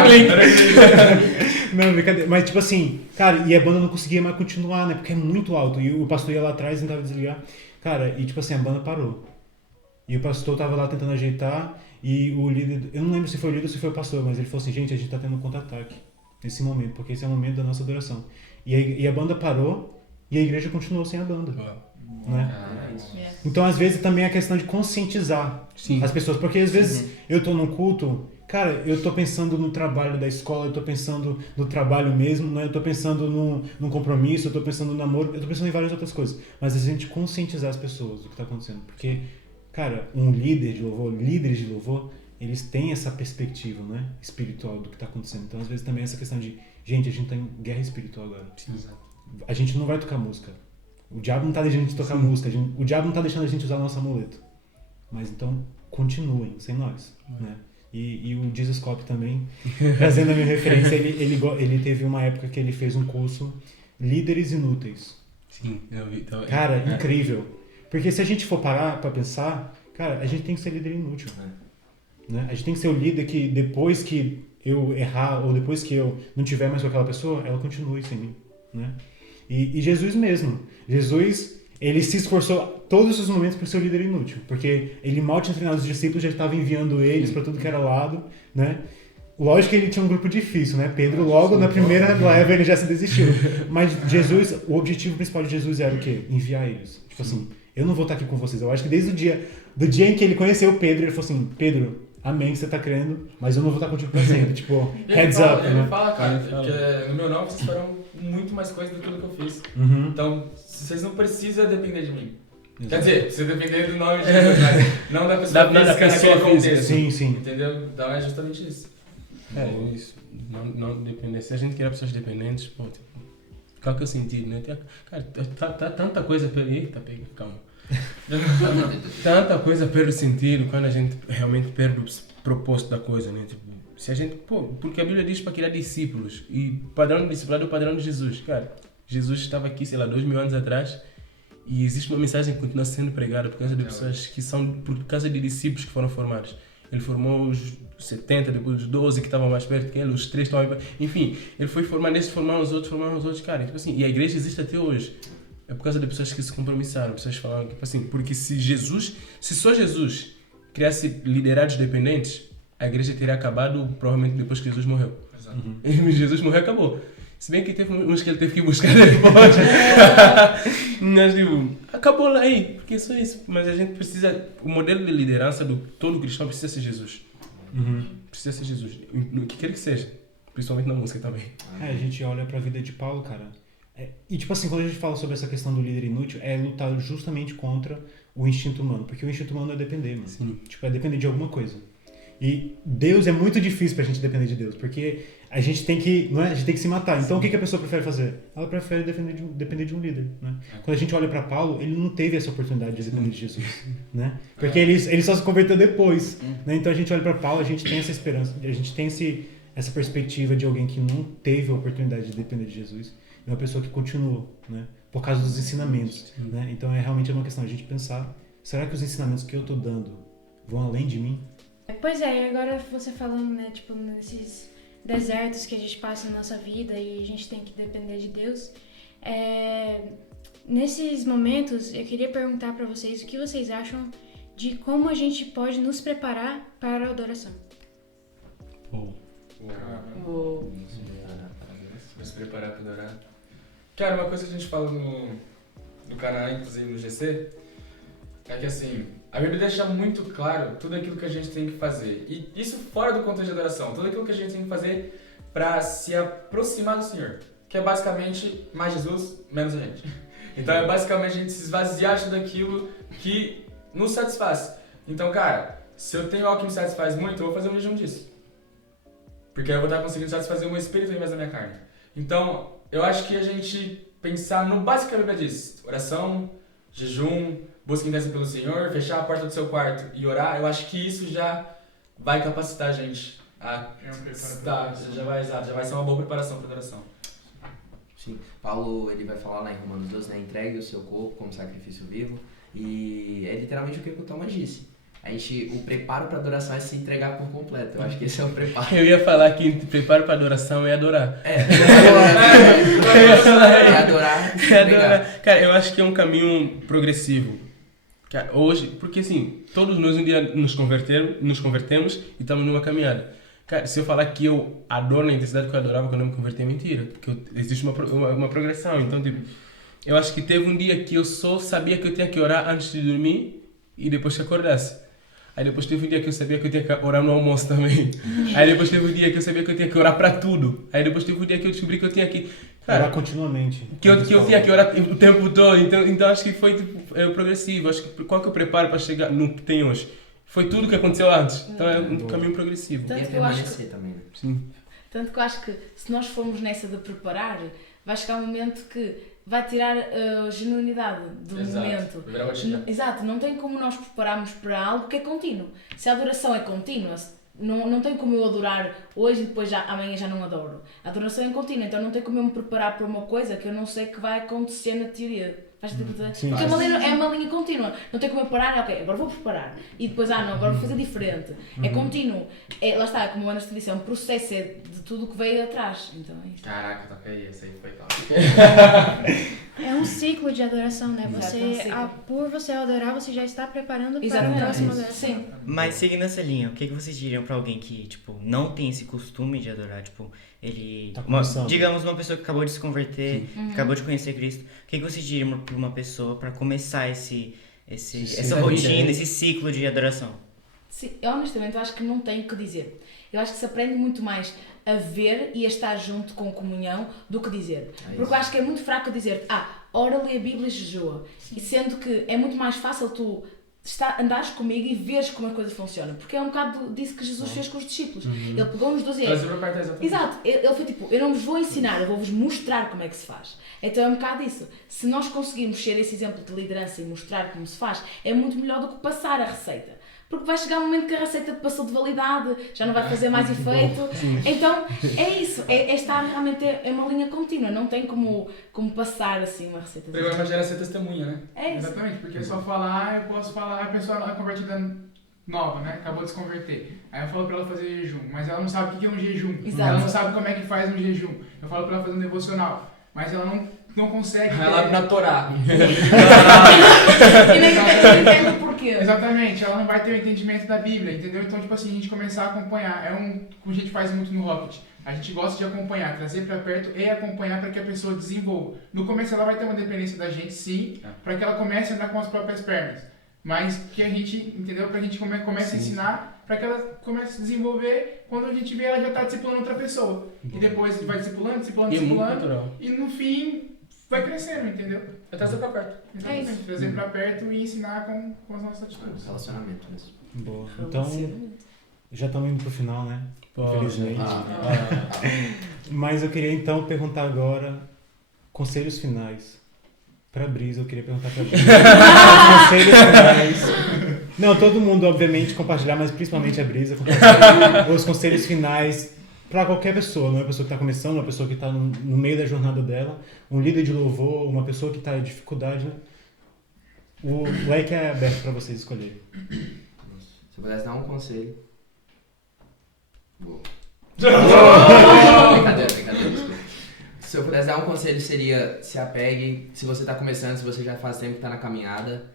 Não, brincadeira. Mas tipo assim, cara, e a banda não conseguia mais continuar, né? Porque é muito alto. E o pastor ia lá atrás e tentava desligar. Cara, e tipo assim, a banda parou. E o pastor tava lá tentando ajeitar. E o líder, eu não lembro se foi o líder ou se foi o pastor, mas ele falou assim, gente, a gente tá tendo um contra-ataque nesse momento, porque esse é o momento da nossa adoração. E a banda parou e a igreja continuou sem a banda. Né? Então, às vezes, também é a questão de conscientizar as pessoas. Porque, às vezes, eu tô num culto, cara, eu tô pensando no trabalho da escola, eu tô pensando no trabalho mesmo, né? Eu tô pensando num compromisso, eu tô pensando no namoro, eu tô pensando em várias outras coisas. Mas, às vezes, a gente conscientizar as pessoas do que tá acontecendo. Porque, cara, um líder de louvor, líderes de louvor, eles têm essa perspectiva, né? Espiritual do que tá acontecendo. Então, às vezes, também essa questão de, gente, a gente tá em guerra espiritual agora. A gente não vai tocar música. O diabo não tá deixando a gente tocar música, o diabo não tá deixando a gente usar nosso amuleto. Mas então, continuem, sem nós, né? E o Jesus Cop também, trazendo a minha referência, ele teve uma época que ele fez um curso Líderes Inúteis. Sim, eu vi. Então, cara, incrível. Porque se a gente for parar pra pensar, cara, a gente tem que ser líder inútil. Né? A gente tem que ser o líder que depois que eu errar, ou depois que eu não tiver mais com aquela pessoa, ela continue sem mim, né? E Jesus mesmo. Jesus, ele se esforçou todos os momentos para ser o líder inútil. Porque ele mal tinha treinado os discípulos, já estava enviando eles para tudo que era lado, né? Lógico que ele tinha um grupo difícil, né? Pedro, logo na primeira leva, ele já se desistiu. Mas Jesus, o objetivo principal de Jesus era o quê? Enviar eles. Tipo assim, eu não vou estar aqui com vocês. Eu acho que desde do dia em que ele conheceu Pedro, ele falou assim, Pedro, amém que você tá crendo, mas eu não vou estar contigo pra sempre. Tipo, heads up, né? Ele fala, cara, que no meu nome vocês farão muito mais coisas do que eu fiz. Então, vocês não precisam depender de mim. Quer dizer, precisa depender do nome de Jesus, mas não da pessoa física naquele contexto. Sim. Entendeu? Então é justamente isso. Isso. Não depender. Se a gente quer pessoas dependentes, pô, tipo, qual que é o sentido, né? Cara, tá tanta coisa pelo... Eita, pega, calma. Tanta coisa perde o sentido quando a gente realmente perde o propósito da coisa, né? Tipo, se a gente, porque a Bíblia diz para criar discípulos e o padrão do discipulado é o padrão de Jesus. Cara, Jesus estava aqui, sei lá, 2000 anos atrás e existe uma mensagem que continua sendo pregada por causa de pessoas que são, por causa de discípulos que foram formados. Ele formou os 70, depois os 12 que estavam mais perto que ele, os 3 estavam mais perto. Enfim, ele foi formando esses, formando os outros, cara. Tipo assim, e a igreja existe até hoje. É por causa de pessoas que se compromissaram, pessoas que falaram, tipo assim, porque se só Jesus criasse liderados dependentes, a igreja teria acabado provavelmente depois que Jesus morreu. Jesus morreu, acabou. Se bem que teve uns que ele teve que buscar depois. Mas, tipo, acabou lá aí, porque é só isso. Mas a gente precisa, o modelo de liderança do todo cristão precisa ser Jesus. Precisa ser Jesus, no que quer que seja, principalmente na música também. A gente olha pra vida de Paulo, cara. E tipo assim, quando a gente fala sobre essa questão do líder inútil, é lutar justamente contra o instinto humano. Porque o instinto humano é depender, mano. Sim. Tipo, é depender de alguma coisa. E Deus é muito difícil pra gente depender de Deus, porque a gente tem que, não é? A gente tem que se matar. Então o que a pessoa prefere fazer? Ela prefere depender de um líder, né? Quando a gente olha pra Paulo, ele não teve essa oportunidade de depender de Jesus, né? Porque ele só se converteu depois, né? Então a gente olha pra Paulo, a gente tem essa esperança, a gente tem essa perspectiva de alguém que não teve a oportunidade de depender de Jesus, é uma pessoa que continuou, né? Por causa dos ensinamentos, né? Então é realmente uma questão de a gente pensar, será que os ensinamentos que eu tô dando vão além de mim? Pois é, e agora você falando, né, tipo, nesses desertos que a gente passa na nossa vida e a gente tem que depender de Deus, nesses momentos eu queria perguntar pra vocês o que vocês acham de como a gente pode nos preparar para a adoração. Se preparar para adorar. Cara, uma coisa que a gente fala no canal, inclusive no GC, é que assim, a Bíblia deixa muito claro tudo aquilo que a gente tem que fazer. E isso fora do contexto de adoração, tudo aquilo que a gente tem que fazer para se aproximar do Senhor. Que é basicamente mais Jesus, menos a gente. Então é basicamente a gente se esvaziar de tudo aquilo que nos satisfaz. Então, cara, se eu tenho algo que me satisfaz muito, eu vou fazer um jejum disso. Porque aí eu vou estar conseguindo satisfazer o meu espírito ao invés da minha carne. Então, eu acho que a gente pensar no básico que a Bíblia diz. Oração, jejum, busca intensa pelo Senhor, fechar a porta do seu quarto e orar. Eu acho que isso já vai capacitar a gente a É um preparo tá, pra já vai ser uma boa preparação para adoração. Sim. Paulo, ele vai falar lá em Romanos 12, né? Entregue o seu corpo como sacrifício vivo. E é literalmente o que o Thomas disse. O preparo para adoração é se entregar por completo. Eu acho que esse é o preparo. Eu ia falar que preparo para adoração é adorar. É adorar e se É entregar. adorar. Cara, eu acho que é um caminho progressivo. Cara, hoje, porque assim, todos nós um dia nos convertemos e estamos numa caminhada. Cara, se eu falar que eu adoro na intensidade que eu adorava quando eu me converti, é mentira. Porque existe uma progressão. Então, tipo, eu acho que teve um dia que eu só sabia que eu tinha que orar antes de dormir e depois que acordasse. Aí depois teve um dia que eu sabia que eu tinha que orar no almoço também. Aí depois teve um dia que eu sabia que eu tinha que orar para tudo. Aí depois teve um dia que eu descobri que eu tinha que... Cara, Orar continuamente. que eu tinha que orar o tempo todo. Então acho que foi progressivo. Acho que qual que eu preparo para chegar no que tem hoje? Foi tudo que aconteceu antes. Então é um caminho progressivo. E Tanto é que eu acho permanecer também, né? Sim. Tanto que eu acho que se nós formos nessa de preparar, vai chegar um momento que vai tirar a genuinidade do momento. Virar rotina. Exato, não tem como nós prepararmos para algo que é contínuo. Se a adoração é contínua, não tem como eu adorar hoje e depois amanhã já não adoro. A adoração é contínua, então não tem como eu me preparar para uma coisa que eu não sei que vai acontecer na teoria. Faz sentido? Sim, Porque sim. é uma linha contínua. Não tem como eu parar, ok, agora vou preparar. E depois, não, agora vou fazer diferente. É contínuo. Lá está, como o Anderson disse, é um processo, é de tudo que veio atrás. Então é isso. Caraca, toca aí, essa aí foi top. É um ciclo de adoração, né? Exato, é um ciclo. Por você adorar, você já está preparando para a Exatamente. próxima adoração. Sim. Mas seguindo essa linha, o que vocês diriam pra alguém que, tipo, não tem esse costume de adorar? Tipo, ele... Tá começando. digamos, uma pessoa que acabou de se converter, acabou de conhecer Cristo. O que vocês diriam pra uma pessoa pra começar essa da rotina, vida, né? esse ciclo de adoração? Sim, eu honestamente eu acho que não tem o que dizer. Eu acho que se aprende muito mais a ver e a estar junto com comunhão do que dizer. Porque eu acho que é muito fraco dizer, ora, lê a Bíblia e jejua. E sendo que é muito mais fácil tu andares comigo e veres como a coisa funciona. Porque é um bocado disso que Jesus fez com os discípulos. Ele pegou nos 12 Trazer para perto, exatamente. Exato, ele foi tipo, eu não vos vou ensinar, eu vou-vos mostrar como é que se faz. Então é um bocado isso. Se nós conseguirmos ser esse exemplo de liderança e mostrar como se faz, é muito melhor do que passar a receita. Porque vai chegar um momento que a receita te passou de validade, já não vai fazer mais efeito. Então é isso, é estar realmente é uma linha contínua, não tem como passar assim uma receita. Porque agora gera ser testemunha, né? É isso. Exatamente, porque é só falar, eu posso falar, a pessoa é convertida nova, né? Acabou de se converter. Aí eu falo pra ela fazer jejum, mas ela não sabe o que é um jejum. Exato. Ela não sabe como é que faz um jejum. Eu falo pra ela fazer um devocional, mas ela não consegue. Ela na Torá. E nem entende o porquê. Exatamente, ela não vai ter o entendimento da Bíblia, entendeu? Então, tipo assim, a gente começar a acompanhar. Como a gente faz muito no Rocket. A gente gosta de acompanhar, trazer pra perto e acompanhar para que a pessoa desenvolva. No começo ela vai ter uma dependência da gente, sim, para que ela comece a andar com as próprias pernas. Mas que a gente, entendeu? Pra gente comece a ensinar, para que ela comece a se desenvolver. Quando a gente vê, ela já tá discipulando outra pessoa. E depois vai discipulando, E é muito natural. e no fim vai crescendo, entendeu? É trazer para perto. Exatamente, trazer pra perto e ensinar com as nossas atitudes. Relacionamento mesmo. Boa. Então, já estamos indo pro final, né? Infelizmente. Mas eu queria então perguntar agora conselhos finais. Pra Brisa, eu queria perguntar pra Brisa. Conselhos finais. Não, todo mundo, obviamente, compartilhar, mas principalmente a Brisa, compartilhar os conselhos finais pra qualquer pessoa. Não é uma pessoa que tá começando, uma pessoa que tá no meio da jornada dela, um líder de louvor, uma pessoa que tá em dificuldade, né? O leque é aberto pra vocês escolherem. Se eu pudesse dar um conselho. Boa. Brincadeira, desculpa. Se eu pudesse dar um conselho seria, se apegue, se você está começando, se você já faz tempo que está na caminhada,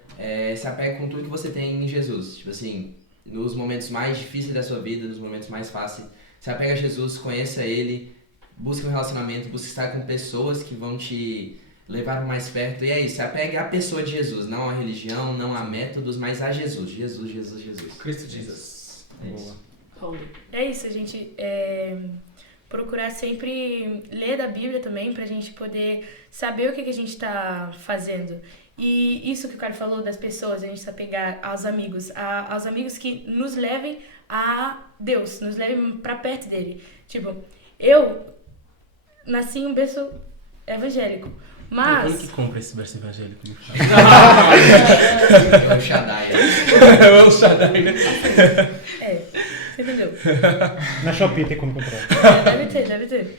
se apegue com tudo que você tem em Jesus. Tipo assim, nos momentos mais difíceis da sua vida, nos momentos mais fáceis, se apegue a Jesus, conheça Ele, busque um relacionamento, busque estar com pessoas que vão te levar mais perto. E é isso, se apegue à pessoa de Jesus, não à religião, não a métodos, mas a Jesus. Jesus. Cristo Jesus. É isso. É isso, a gente procurar sempre ler da Bíblia também, pra gente poder saber o que a gente está fazendo. E isso que o cara falou das pessoas, a gente se apegar aos amigos que nos levem a Deus, nos levem pra perto dele. Tipo, eu nasci em um berço evangélico, mas... Como que compra esse verso evangélico? É o Shaddai. É o Shaddai, né? Você Na Shopee tem como comprar. Deve ter.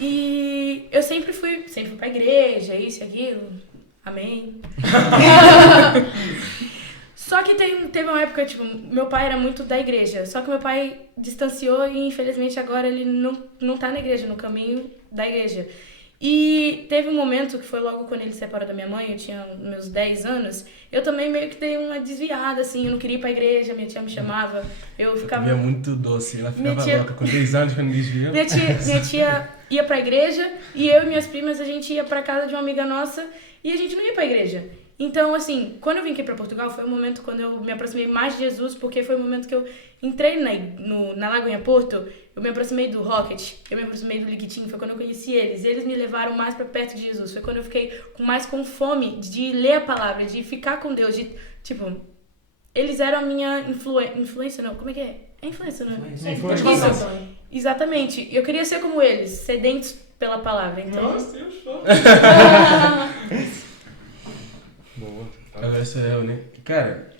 E eu sempre fui pra igreja, isso e aquilo. Amém. Só que teve uma época, tipo, meu pai era muito da igreja. Só que meu pai distanciou e, infelizmente, agora ele não tá na igreja, no caminho da igreja. E teve um momento que foi logo quando ele se separou da minha mãe, eu tinha meus 10 anos, eu também meio que dei uma desviada, assim, eu não queria ir pra igreja, minha tia me chamava, eu ficava... Minha muito doce, ela ficava louca com 10 anos quando desviou. Minha tia ia pra igreja e eu e minhas primas, a gente ia pra casa de uma amiga nossa e a gente não ia pra igreja. Então, assim, quando eu vim aqui pra Portugal, foi o momento quando eu me aproximei mais de Jesus, porque foi o momento que eu entrei na Lagoinha Porto, eu me aproximei do Rocket, eu me aproximei do Liquitinho, foi quando eu conheci eles. Eles me levaram mais pra perto de Jesus, foi quando eu fiquei mais com fome de ler a palavra, de ficar com Deus, de, tipo, eles eram a minha influência, não, como é que é? É influência, não é? Influência. Isso, exatamente. Eu queria ser como eles, sedentos pela palavra, então... Nossa, eu sou. Boa. Agora sou eu, né? Cara,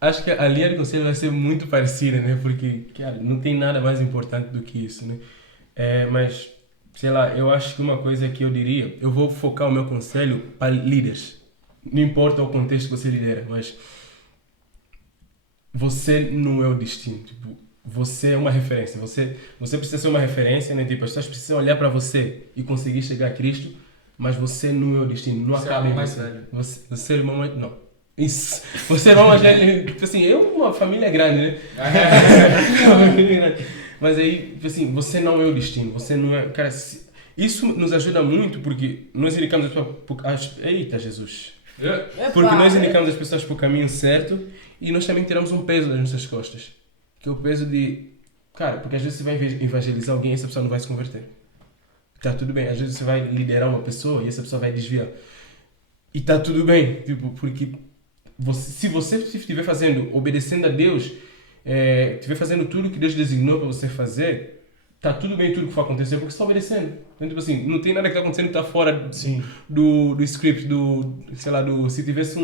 acho que a linha de conselho vai ser muito parecida, né? Porque, cara, não tem nada mais importante do que isso, né? Mas, sei lá, eu acho que uma coisa que eu diria, eu vou focar o meu conselho para líderes. Não importa o contexto que você lidera, mas você não é o destino. Tipo, você é uma referência. Você precisa ser uma referência, né? Tipo, as pessoas precisam olhar para você e conseguir chegar a Cristo, mas você não é o destino. Não Você acaba é o em mais você. velho. Você é o irmão mais... Não. Isso. Você é o irmão mais velho. Tipo assim, uma família grande, né? Uma família grande. Mas aí, tipo assim, você não é o destino. Você não é... Cara, isso nos ajuda muito porque nós indicamos Eita, Jesus. Porque nós indicamos as pessoas para o caminho certo e nós também tiramos um peso das nossas costas. Que é o peso de... Cara, porque às vezes você vai evangelizar alguém e essa pessoa não vai se converter. Tá tudo bem. Às vezes você vai liderar uma pessoa e essa pessoa vai desviar. E tá tudo bem. Tipo, porque se você estiver fazendo, obedecendo a Deus, estiver fazendo tudo que Deus designou para você fazer, tá tudo bem tudo que for acontecer porque você está obedecendo. Então, tipo assim, não tem nada que tá acontecendo que tá fora do script, sei lá, se tivesse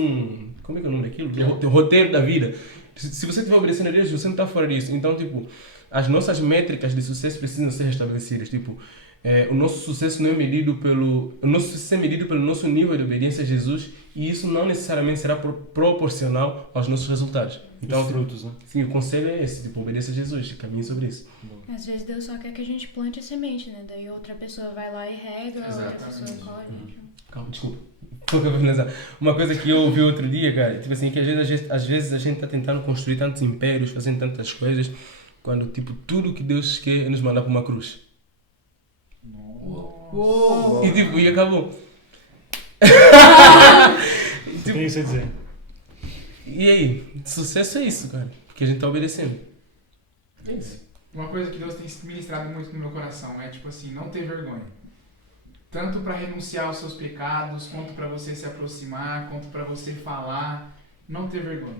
como é que é o nome daquilo? Do roteiro da vida. Se você estiver obedecendo a Deus, você não tá fora disso. Então, tipo, as nossas métricas de sucesso precisam ser restabelecidas. Tipo, o nosso sucesso não é medido o nosso sucesso é medido pelo nosso nível de obediência a Jesus e isso não necessariamente será proporcional aos nossos resultados. Então, os frutos, né? Sim, o conselho é esse, tipo, obedeça a Jesus, caminhe sobre isso. Às vezes Deus só quer que a gente plante a semente, né? Daí outra pessoa vai lá e rega, outra pessoa colhe. Calma, desculpa. Vou finalizar. Uma coisa que eu ouvi outro dia, cara, tipo assim, que às vezes a gente tá tentando construir tantos impérios, fazendo tantas coisas, quando, tipo, tudo que Deus quer é nos mandar para uma cruz. Uou. E tipo, e acabou. O que tem isso a dizer? E aí? Sucesso é isso, cara. Porque a gente tá obedecendo. É isso. Uma coisa que Deus tem ministrado muito no meu coração é, tipo assim, não ter vergonha. Tanto para renunciar aos seus pecados, quanto para você se aproximar, quanto para você falar. Não ter vergonha.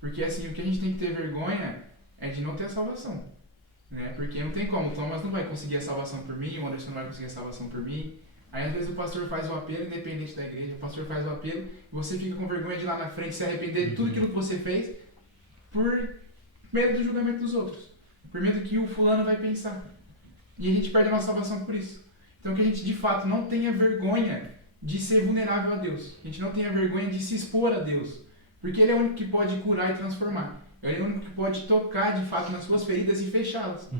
Porque, assim, o que a gente tem que ter vergonha é de não ter a salvação. Né? Porque não tem como. O Thomas não vai conseguir a salvação por mim, o Anderson não vai conseguir a salvação por mim. Aí, às vezes, o pastor faz o apelo, independente da igreja, o pastor faz o apelo, e você fica com vergonha de ir lá na frente se arrepender de tudo aquilo que você fez por medo do julgamento dos outros. Por medo que o fulano vai pensar. E a gente perde a nossa salvação por isso. Então que a gente de fato não tenha vergonha de ser vulnerável a Deus. Que a gente não tenha vergonha de se expor a Deus. Porque Ele é o único que pode curar e transformar. Ele é o único que pode tocar de fato nas suas feridas e fechá-las.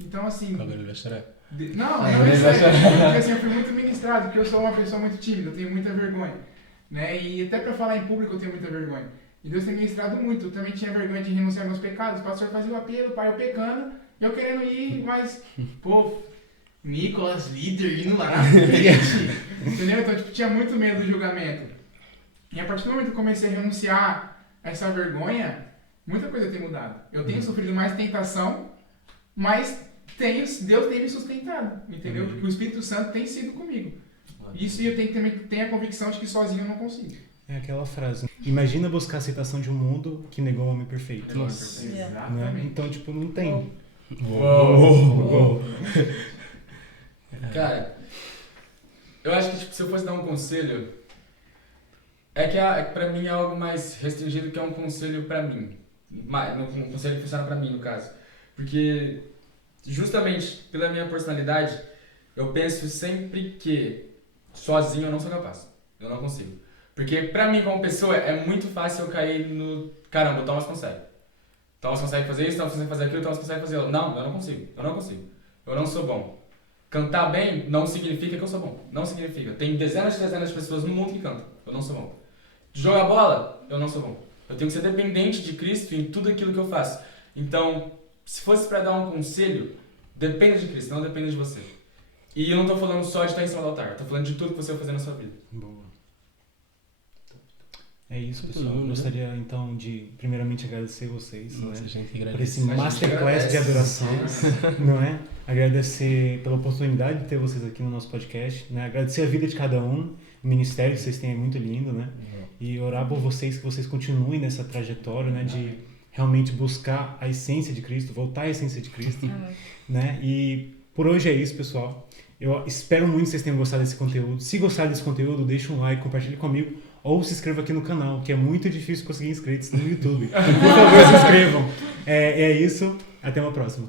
Então assim... Agora ele vai chorar. Não é sério. Porque assim, eu fui muito ministrado, porque eu sou uma pessoa muito tímida, eu tenho muita vergonha. Né? E até para falar em público eu tenho muita vergonha. E Deus tem ministrado muito. Eu também tinha vergonha de renunciar aos meus pecados. O pastor fazia o apelo, o pai eu pecando, e eu querendo ir, mas, pô, Nicolas, líder, indo lá na frente. Entendeu? Então, tipo, tinha muito medo do julgamento. E a partir do momento que eu comecei a renunciar a essa vergonha, muita coisa tem mudado. Eu tenho sofrido mais tentação, mas Deus tem me sustentado, entendeu? Porque o Espírito Santo tem sido comigo. Isso eu também tenho a convicção de que sozinho eu não consigo. É aquela frase. Imagina buscar a aceitação de um mundo que negou o homem perfeito. Nossa. Né? Exatamente. Então, tipo, não tem. Uou. Cara, eu acho que tipo, se eu fosse dar um conselho, é que pra mim é algo mais restringido que é um conselho pra mim. Um conselho que funciona pra mim, no caso. Porque, justamente pela minha personalidade, eu penso sempre que sozinho eu não sou capaz. Eu não consigo. Porque pra mim, como pessoa, é muito fácil eu cair no... Caramba, o Thomas consegue. Thomas consegue fazer isso, Thomas consegue fazer aquilo, Thomas consegue fazer... Não, eu não consigo. Eu não consigo. Eu não sou bom. Cantar bem não significa que eu sou bom. Não significa. Tem dezenas de pessoas no mundo que cantam. Eu não sou bom. Jogar bola, eu não sou bom. Eu tenho que ser dependente de Cristo em tudo aquilo que eu faço. Então, se fosse pra dar um conselho, dependa de Cristo, não dependa de você. E eu não tô falando só de estar em cima do altar. Eu tô falando de tudo que você vai fazer na sua vida. Boa. É isso, pessoal. Eu gostaria, então, de primeiramente agradecer vocês, Nossa, né, gente, por agradece. esse masterclass de adoração, não é? Agradecer pela oportunidade de ter vocês aqui no nosso podcast, né? Agradecer a vida de cada um, o ministério que vocês têm é muito lindo, né? E orar por vocês, que vocês continuem nessa trajetória, né, de realmente buscar a essência de Cristo, voltar à essência de Cristo, né? E por hoje é isso, pessoal. Eu espero muito que vocês tenham gostado desse conteúdo. Se gostaram desse conteúdo, deixa um like, compartilhe comigo ou se inscreva aqui no canal, que é muito difícil conseguir inscritos no YouTube. Por favor, se inscrevam. É isso. Até uma próxima.